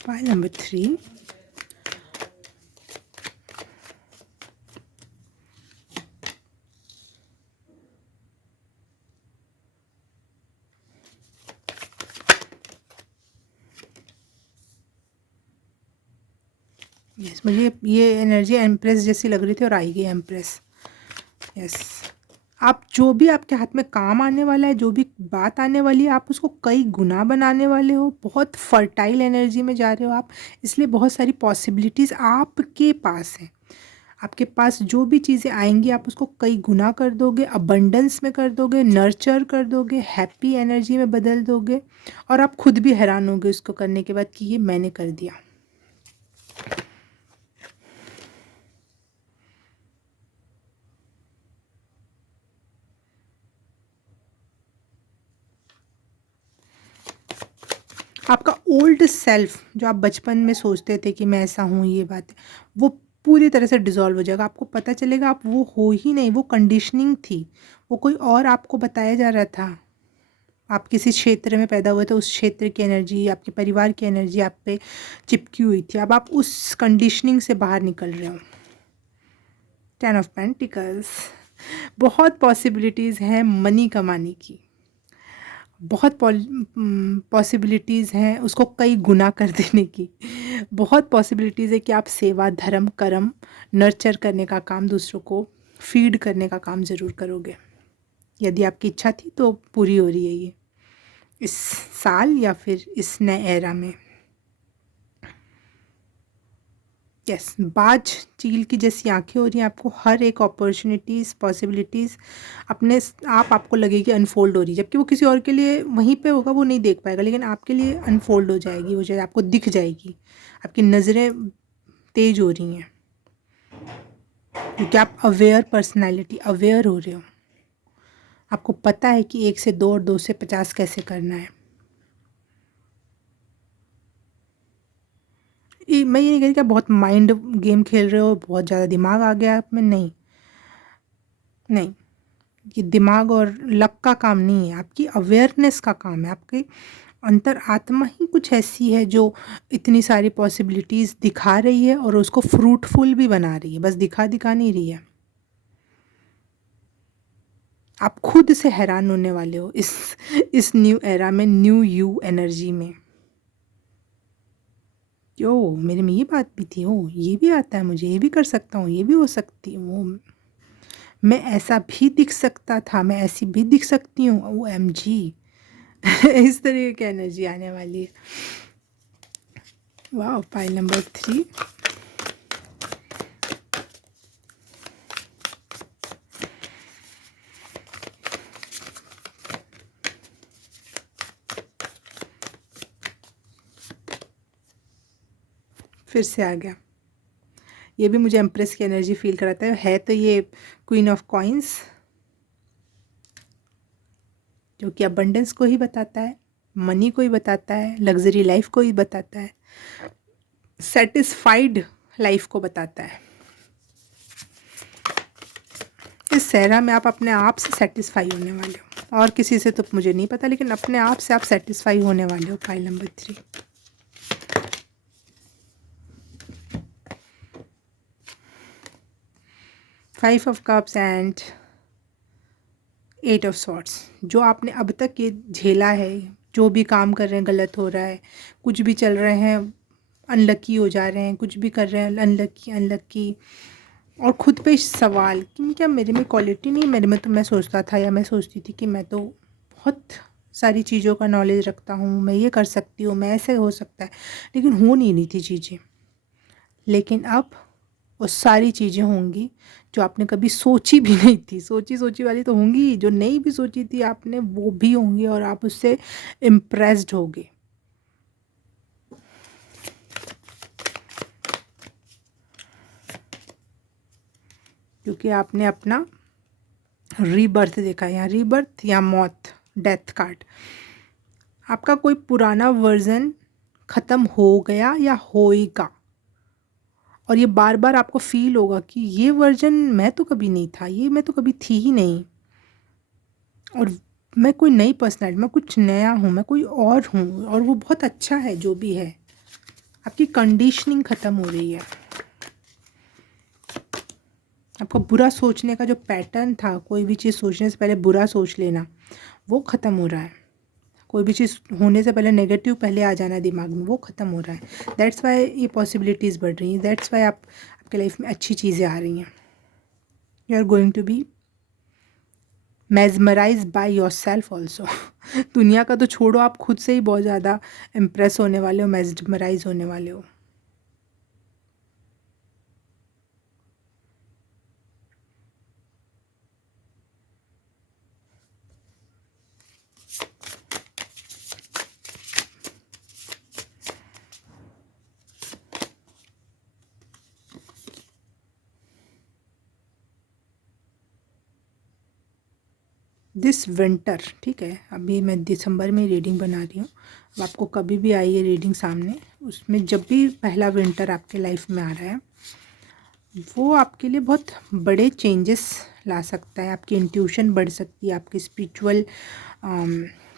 पाइल नंबर 3, यस, मुझे ये एनर्जी एम्प्रेस जैसी लग रही थी और आई गई एम्प्रेस। यस, आप जो भी आपके हाथ में काम आने वाला है, जो भी बात आने वाली है, आप उसको कई गुना बनाने वाले हो। बहुत फर्टाइल एनर्जी में जा रहे हो आप, इसलिए बहुत सारी पॉसिबिलिटीज़ आपके पास हैं। आपके पास जो भी चीज़ें आएंगी आप उसको कई गुना कर दोगे, अबंडेंस में कर दोगे, नर्चर कर दोगे, हैप्पी एनर्जी में बदल दोगे, और आप खुद भी हैरान होगे उसको करने के बाद कि ये मैंने कर दिया। आपका ओल्ड सेल्फ, जो आप बचपन में सोचते थे कि मैं ऐसा हूँ, ये बात है, वो पूरी तरह से डिज़ोल्व हो जाएगा। आपको पता चलेगा आप वो हो ही नहीं, वो कंडीशनिंग थी, वो कोई और आपको बताया जा रहा था। आप किसी क्षेत्र में पैदा हुए थे, उस क्षेत्र की एनर्जी, आपके परिवार की एनर्जी आप पे चिपकी हुई थी। अब आप उस कंडीशनिंग से बाहर निकल रहे हो। 10 ऑफ पेंटिकल्स, बहुत पॉसिबिलिटीज़ हैं मनी कमाने की, बहुत पॉसिबिलिटीज़ हैं उसको कई गुना कर देने की। बहुत पॉसिबिलिटीज़ है कि आप सेवा, धर्म, कर्म, नर्चर करने का काम, दूसरों को फीड करने का काम ज़रूर करोगे। यदि आपकी इच्छा थी तो पूरी हो रही है ये इस साल या फिर इस नए एरा में। यस, बाज चील की जैसी आंखें हो रही हैं आपको, हर एक अपॉर्चुनिटीज़, पॉसिबिलिटीज़ अपने आप आपको लगेगी अनफोल्ड हो रही है, जबकि वो किसी और के लिए वहीं पे होगा, वो नहीं देख पाएगा, लेकिन आपके लिए अनफोल्ड हो जाएगी, वो जाए आपको दिख जाएगी। आपकी नज़रें तेज हो रही हैं क्योंकि आप अवेयर पर्सनैलिटी, अवेयर हो रहे हो। आपको पता है कि 1 से 2 और 2 से 50 कैसे करना है। मैं ये नहीं कह रही कि आप बहुत माइंड गेम खेल रहे हो, बहुत ज़्यादा दिमाग आ गया आप में, नहीं नहीं, ये दिमाग और लक का काम नहीं है, आपकी अवेयरनेस का काम है। आपकी अंतर आत्मा ही कुछ ऐसी है जो इतनी सारी पॉसिबिलिटीज़ दिखा रही है और उसको फ्रूटफुल भी बना रही है, बस दिखा दिखा नहीं रही है। आप खुद से हैरान होने वाले हो इस न्यू एरा में, न्यू यू एनर्जी में। ओ, मेरे में ये बात भी थी, ओ ये भी आता है मुझे, ये भी कर सकता हूँ, ये भी हो सकती है, वो मैं ऐसा भी दिख सकता था, मैं ऐसी भी दिख सकती हूँ, ओ OMG। इस तरह की एनर्जी आने वाली है। वाह, पाइल नंबर 3। फिर से आ गया। ये भी मुझे एम्प्रेस की एनर्जी फील कराता है तो ये क्वीन ऑफ कॉइन्स, जो कि अबंडेंस को ही बताता है, मनी को ही बताता है, लग्जरी लाइफ को ही बताता है, सेटिस्फाइड लाइफ को बताता है। इस सहरा में आप अपने आप से सेटिस्फाई होने वाले हो, और किसी से तो मुझे नहीं पता, लेकिन अपने आप से आप सेटिस्फाई होने वाले हो। Pile number 3। Five of cups and 8 of swords. जो आपने अब तक ये झेला है, जो भी काम कर रहे हैं गलत हो रहा है, कुछ भी चल रहे हैं अनलकी हो जा रहे हैं, कुछ भी कर रहे हैं अनलकी अनलकी, और खुद पे सवाल कि क्या मेरे में क्वालिटी नहीं है। मेरे में तो मैं सोचता था या मैं सोचती थी कि मैं तो बहुत सारी चीज़ों का नॉलेज रखता हूँ, मैं ये कर सकती हूँ, मैं ऐसे हो सकता है, लेकिन हो नहीं थी चीज़ें। लेकिन अब वो सारी चीज़ें होंगी जो आपने कभी सोची भी नहीं थी। सोची वाली तो होंगी, जो नहीं भी सोची थी आपने वो भी होंगी, और आप उससे इम्प्रेस्ड होगे। क्योंकि आपने अपना रीबर्थ देखा है, या रीबर्थ या मौत, डेथ कार्ड। आपका कोई पुराना वर्जन ख़त्म हो गया या होएगा, और ये बार बार आपको फील होगा कि ये वर्जन मैं तो कभी नहीं था, ये मैं तो कभी थी ही नहीं, और मैं कोई नई पर्सनैलिटी, मैं कुछ नया हूँ, मैं कोई और हूँ, और वो बहुत अच्छा है जो भी है। आपकी कंडीशनिंग ख़त्म हो रही है। आपका बुरा सोचने का जो पैटर्न था, कोई भी चीज़ सोचने से पहले बुरा सोच लेना, वो ख़त्म हो रहा है। कोई भी चीज़ होने से पहले नेगेटिव पहले आ जाना दिमाग में, वो ख़त्म हो रहा है। दैट्स वाई ये पॉसिबिलिटीज़ बढ़ रही हैं, दैट्स वाई आपके लाइफ में अच्छी चीज़ें आ रही हैं। You are going to be mesmerize by yourself also. दुनिया का तो छोड़ो, आप खुद से ही बहुत ज़्यादा इम्प्रेस होने वाले हो, मेजमराइज होने वाले हो। दिस विंटर, ठीक है, अभी मैं दिसंबर में रीडिंग बना रही हूँ। अब आपको कभी भी आई है रीडिंग सामने, उसमें जब भी पहला विंटर आपके लाइफ में आ रहा है, वो आपके लिए बहुत बड़े चेंजेस ला सकता है। आपकी इंट्यूशन बढ़ सकती है, आपकी स्पिरिचुअल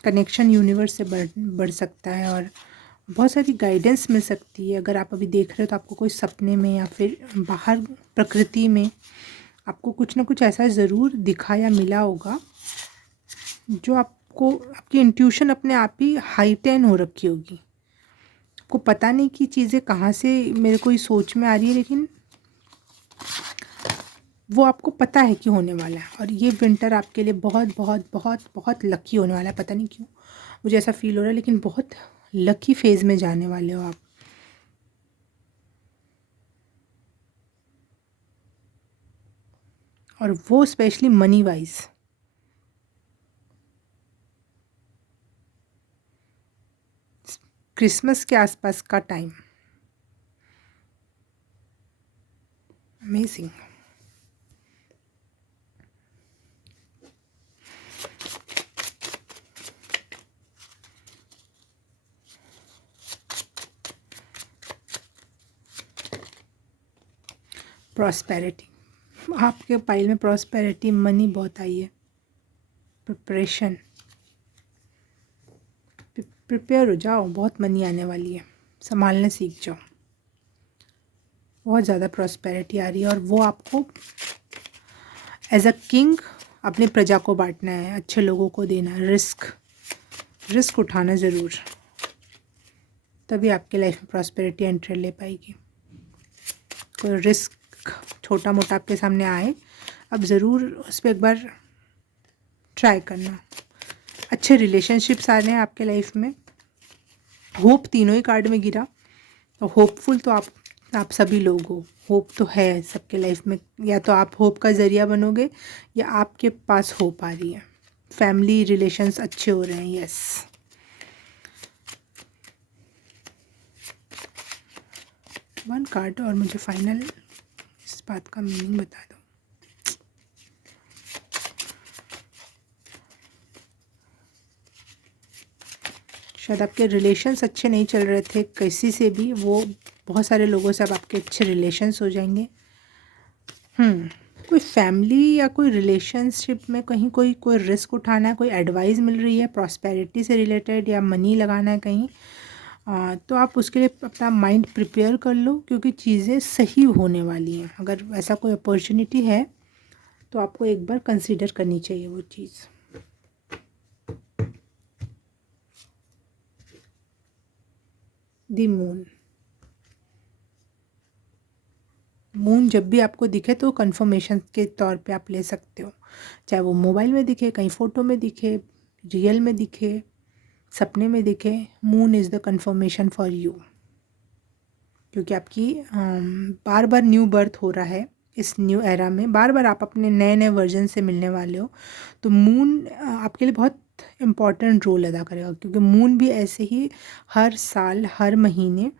कनेक्शन यूनिवर्स से बढ़ सकता है, और बहुत सारी गाइडेंस मिल सकती है। अगर आप अभी देख रहे हो तो आपको कोई सपने में या फिर बाहर प्रकृति में आपको कुछ ना कुछ ऐसा ज़रूर दिखा या मिला होगा, जो आपको, आपकी इंट्यूशन अपने आप ही हाईटेन हो रखी होगी। आपको पता नहीं कि चीज़ें कहाँ से मेरे को ये सोच में आ रही है, लेकिन वो आपको पता है कि होने वाला है। और ये विंटर आपके लिए बहुत बहुत बहुत बहुत लकी होने वाला है। पता नहीं क्यों मुझे ऐसा फील हो रहा है, लेकिन बहुत लकी फेज़ में जाने वाले हो आप। और वो स्पेशली मनी वाइज। क्रिसमस के आसपास का टाइम। अमेजिंग। प्रॉस्पेरिटी, आपके पाइल में प्रॉस्पेरिटी, मनी बहुत आई है। प्रिपरेशन, प्रिपेयर हो जाओ, बहुत मनी आने वाली है, संभालने सीख जाओ। बहुत ज़्यादा प्रॉस्पेरिटी आ रही है, और वो आपको एज अ किंग अपनी प्रजा को बांटना है, अच्छे लोगों को देना है, रिस्क उठाना ज़रूर, तभी आपके लाइफ में प्रॉस्पेरिटी एंट्री ले पाएगी। कोई रिस्क छोटा मोटा आपके सामने आए, अब ज़रूर उस पर एक बार ट्राई करना। अच्छे रिलेशनशिप्स आ रहे हैं आपके लाइफ में। होप तीनों ही कार्ड में गिरा, और होपफुल तो आप सभी लोग हो। होप तो है सबके लाइफ में, या तो आप होप का ज़रिया बनोगे या आपके पास होप आ रही है। फैमिली रिलेशंस अच्छे हो रहे हैं, यस। वन कार्ड और मुझे फाइनल इस बात का मीनिंग बता दो। शायद आपके रिलेशंस अच्छे नहीं चल रहे थे किसी से भी, वो बहुत सारे लोगों से अब आपके अच्छे रिलेशंस हो जाएंगे। कोई फैमिली या कोई रिलेशनशिप में कहीं कोई रिस्क उठाना है, कोई एडवाइस मिल रही है प्रॉस्पेरिटी से रिलेटेड या मनी लगाना है कहीं, तो आप उसके लिए अपना माइंड प्रिपेयर कर लो, क्योंकि चीज़ें सही होने वाली हैं। अगर ऐसा कोई अपॉर्चुनिटी है तो आपको एक बार कंसीडर करनी चाहिए वो चीज़। दी मून जब भी आपको दिखे तो कंफर्मेशन के तौर पे आप ले सकते हो, चाहे वो मोबाइल में दिखे, कहीं फ़ोटो में दिखे, रियल में दिखे, सपने में दिखे। Moon is the confirmation for you, क्योंकि आपकी बार बार न्यू बर्थ हो रहा है इस न्यू एरा में, बार बार आप अपने नए नए वर्जन से मिलने वाले हो। तो मून आपके लिए बहुत इम्पॉर्टेंट रोल अदा करेगा, क्योंकि मून भी ऐसे ही हर साल हर महीने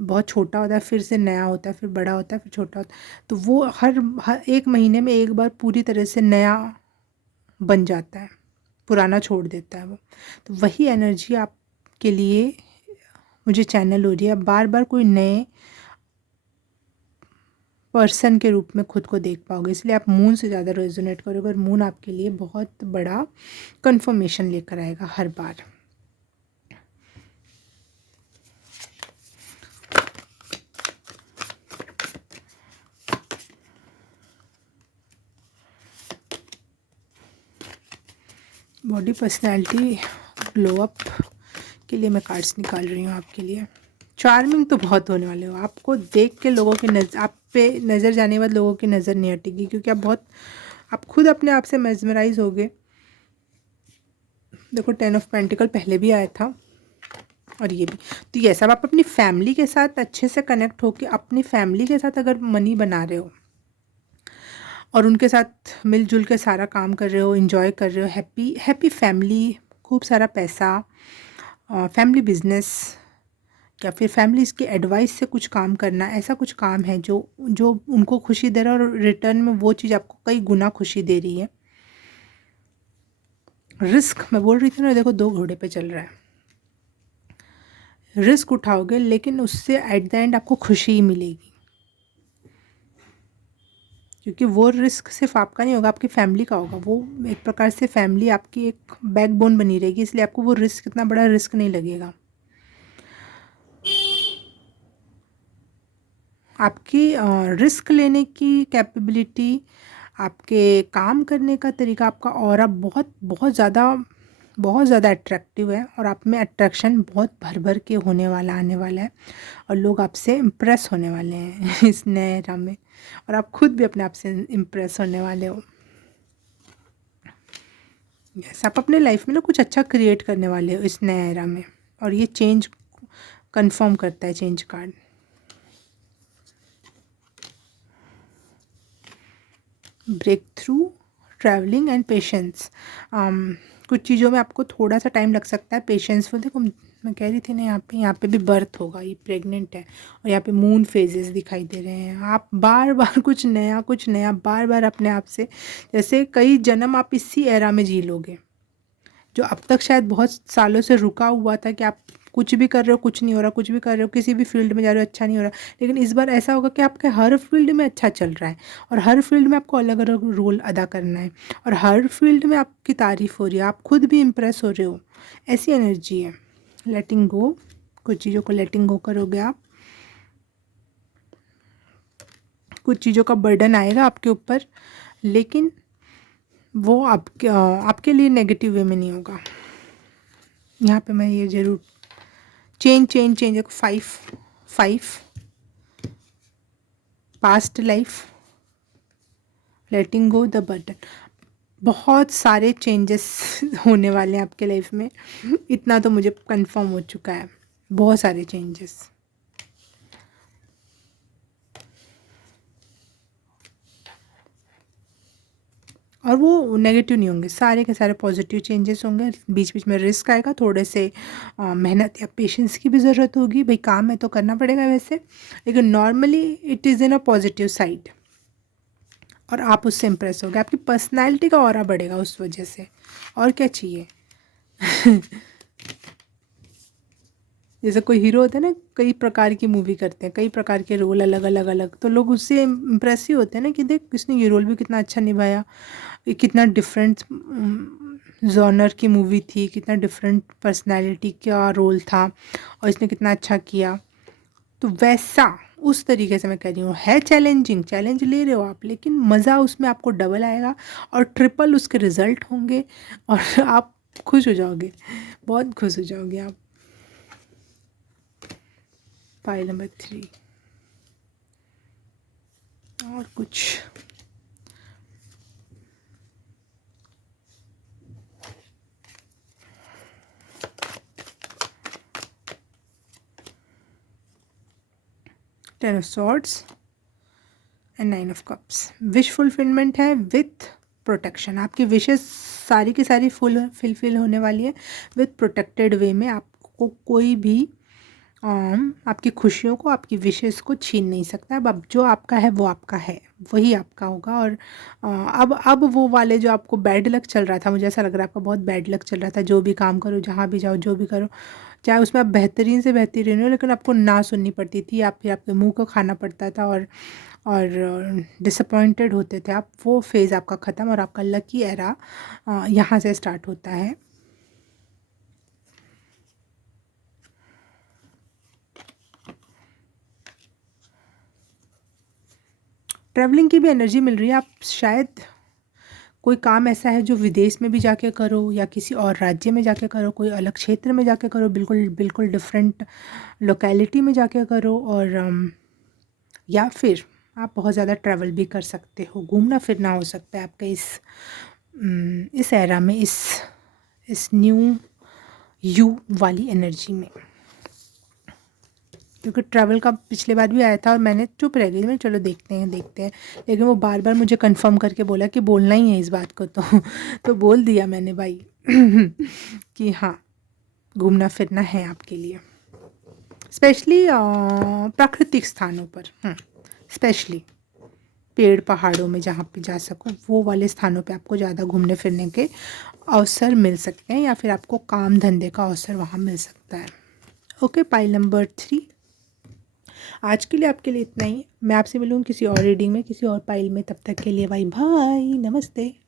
बहुत छोटा होता है, फिर से नया होता है, फिर बड़ा होता है, फिर छोटा होता है। तो वो हर एक महीने में एक बार पूरी तरह से नया बन जाता है, पुराना छोड़ देता है वो। तो वही एनर्जी आपके लिए मुझे चैनल हो रही है। बार बार कोई नए पर्सन के रूप में खुद को देख पाओगे, इसलिए आप मून से ज़्यादा रेजोनेट करोगे, और मून आपके लिए बहुत बड़ा कंफर्मेशन लेकर आएगा हर बार। बॉडी पर्सनैलिटी ग्लो अप के लिए मैं कार्ड्स निकाल रही हूँ आपके लिए। चार्मिंग तो बहुत होने वाले हो, आपको देख के लोगों की नज़र, आप पे नज़र जाने के बाद लोगों की नज़र नहीं हटेगी, क्योंकि आप खुद अपने आप से मेस्मराइज होगे। देखो 10 ऑफ पेंटिकल पहले भी आया था और ये भी। तो ये सब आप अपनी फैमिली के साथ अच्छे से कनेक्ट होके अपनी फैमिली के साथ अगर मनी बना रहे हो और उनके साथ मिलजुल के सारा काम कर रहे हो, इन्जॉय कर रहे हो, हैप्पी हैप्पी फैमिली, खूब सारा पैसा, फैमिली बिजनेस, या फिर फैमिलीज़ की एडवाइस से कुछ काम करना, ऐसा कुछ काम है जो जो उनको खुशी दे रहा है, और रिटर्न में वो चीज़ आपको कई गुना खुशी दे रही है। रिस्क मैं बोल रही थी ना, देखो 2 घोड़े पे चल रहा है। रिस्क उठाओगे लेकिन उससे एट द एंड आपको खुशी ही मिलेगी, क्योंकि वो रिस्क सिर्फ आपका नहीं होगा, आपकी फैमिली का होगा। वो एक प्रकार से फैमिली आपकी एक बैकबोन बनी रहेगी, इसलिए आपको वो रिस्क, इतना बड़ा रिस्क नहीं लगेगा। आपकी रिस्क लेने की कैपेबिलिटी, आपके काम करने का तरीका, आपका ऑरा बहुत ज़्यादा अट्रैक्टिव है, और आप में अट्रैक्शन बहुत भर भर के होने वाला, आने वाला है, और लोग आपसे इम्प्रेस होने वाले हैं इस नए एरा में, और आप खुद भी अपने आप से इम्प्रेस होने वाले हो। यस, आप अपने लाइफ में ना कुछ अच्छा क्रिएट करने वाले हो इस नए एरा में, और ये चेंज कंफर्म करता है change card. Break through, travelling and patience. कुछ चीज़ों में आपको थोड़ा सा टाइम लग सकता है, पेशेंस वो देखो मैं कह रही थी ना, यहाँ पे भी बर्थ होगा, ये प्रेग्नेंट है, और यहाँ पे मून फेजेस दिखाई दे रहे हैं। आप बार बार कुछ नया बार बार अपने आप से, जैसे कई जन्म आप इसी एरा में जी लोगे, जो अब तक शायद बहुत सालों से रुका हुआ था, कि आप कुछ भी कर रहे हो कुछ नहीं हो रहा, कुछ भी कर रहे हो किसी भी फील्ड में जा रहे हो अच्छा नहीं हो रहा। लेकिन इस बार ऐसा होगा कि आपके हर फील्ड में अच्छा चल रहा है, और हर फील्ड में आपको अलग अलग रोल अदा करना है, और हर फील्ड में आपकी तारीफ़ हो रही है, आप खुद भी इम्प्रेस हो रहे हो। ऐसी एनर्जी है। लेटिंग गो, कुछ चीज़ों को लेटिंग गो करोगे आप, कुछ चीज़ों का बर्डन आएगा आपके ऊपर, लेकिन वो आपके लिए नेगेटिव वे में नहीं होगा। यहाँ पे मैं ये ज़रूर change 5 past life, letting go the burden. बहुत सारे चेंजेस होने वाले हैं आपके लाइफ में, इतना तो मुझे कंफर्म हो चुका है, बहुत सारे चेंजेस। और वो नेगेटिव नहीं होंगे, सारे के सारे पॉजिटिव चेंजेस होंगे। बीच बीच में रिस्क आएगा, थोड़े से मेहनत या पेशेंस की भी ज़रूरत होगी, भाई काम है तो करना पड़ेगा वैसे, लेकिन normally it is in a positive side. और आप उससे इम्प्रेस होगे, आपकी पर्सनैलिटी का ऑरा बढ़ेगा उस वजह से, और क्या चाहिए। जैसे कोई हीरो होता है ना, कई प्रकार की मूवी करते हैं, कई प्रकार के रोल अलग अलग अलग, तो लोग उससे इम्प्रेस ही होते हैं ना कि देख किसने ये रोल भी कितना अच्छा निभाया, ये कितना डिफरेंट जॉनर की मूवी थी, कितना डिफरेंट पर्सनालिटी का रोल था और इसने कितना अच्छा किया। तो वैसा उस तरीके से मैं कह रही हूँ, है चैलेंजिंग, चैलेंज ले रहे हो आप, लेकिन मज़ा उसमें आपको डबल आएगा और ट्रिपल उसके रिजल्ट होंगे और आप खुश हो जाओगे, बहुत खुश हो जाओगे आप। फाइल नंबर 3 और कुछ ten of swords and 9 of cups. Wish fulfilment है विथ प्रोटेक्शन, आपकी विशेस सारी की सारी फुलफिल होने वाली है विथ प्रोटेक्टेड वे में। आपको कोई भी आपकी खुशियों को, आपकी विशेस को छीन नहीं सकता। अब जो आपका है वो आपका है, वही आपका होगा। और अब वो वाले जो आपको बैड लक चल रहा था, मुझे ऐसा लग रहा है आपका बहुत बैड लक चल रहा था, जो भी काम करो, जहाँ भी जाओ, जो भी करो, चाहे उसमें आप बेहतरीन से बेहतरीन हो, लेकिन आपको ना सुननी पड़ती थी, आप फिर आपके मुंह को खाना पड़ता था और डिसअपॉइंटेड होते थे आप। वो फेज़ आपका ख़त्म और आपका लकी एरा यहाँ से स्टार्ट होता है। ट्रैवलिंग की भी एनर्जी मिल रही है। आप शायद कोई काम ऐसा है जो विदेश में भी जाके करो या किसी और राज्य में जाके करो, कोई अलग क्षेत्र में जाके करो, बिल्कुल बिल्कुल डिफरेंट लोकेलिटी में जाके करो। और या फिर आप बहुत ज़्यादा ट्रैवल भी कर सकते हो, घूमना फिरना हो सकता है आपका इस एरा में, इस न्यू यू वाली एनर्जी में। क्योंकि ट्रैवल का पिछले बार भी आया था और मैंने चुप रह गई, मैं चलो देखते हैं देखते हैं, लेकिन वो बार बार मुझे कंफर्म करके बोला कि बोलना ही है इस बात को, तो बोल दिया मैंने भाई कि हाँ, घूमना फिरना है आपके लिए, स्पेशली प्राकृतिक स्थानों पर, स्पेशली पेड़ पहाड़ों में जहाँ पे जा सको, वो वाले स्थानों पे आपको ज़्यादा घूमने फिरने के अवसर मिल सकते हैं, या फिर आपको काम धंधे का अवसर वहाँ मिल सकता है। ओके, पाइल नंबर 3 आज के लिए आपके लिए इतना ही। मैं आपसे मिलूँ किसी और रीडिंग में, किसी और पाइल में। तब तक के लिए बाय बाय, नमस्ते।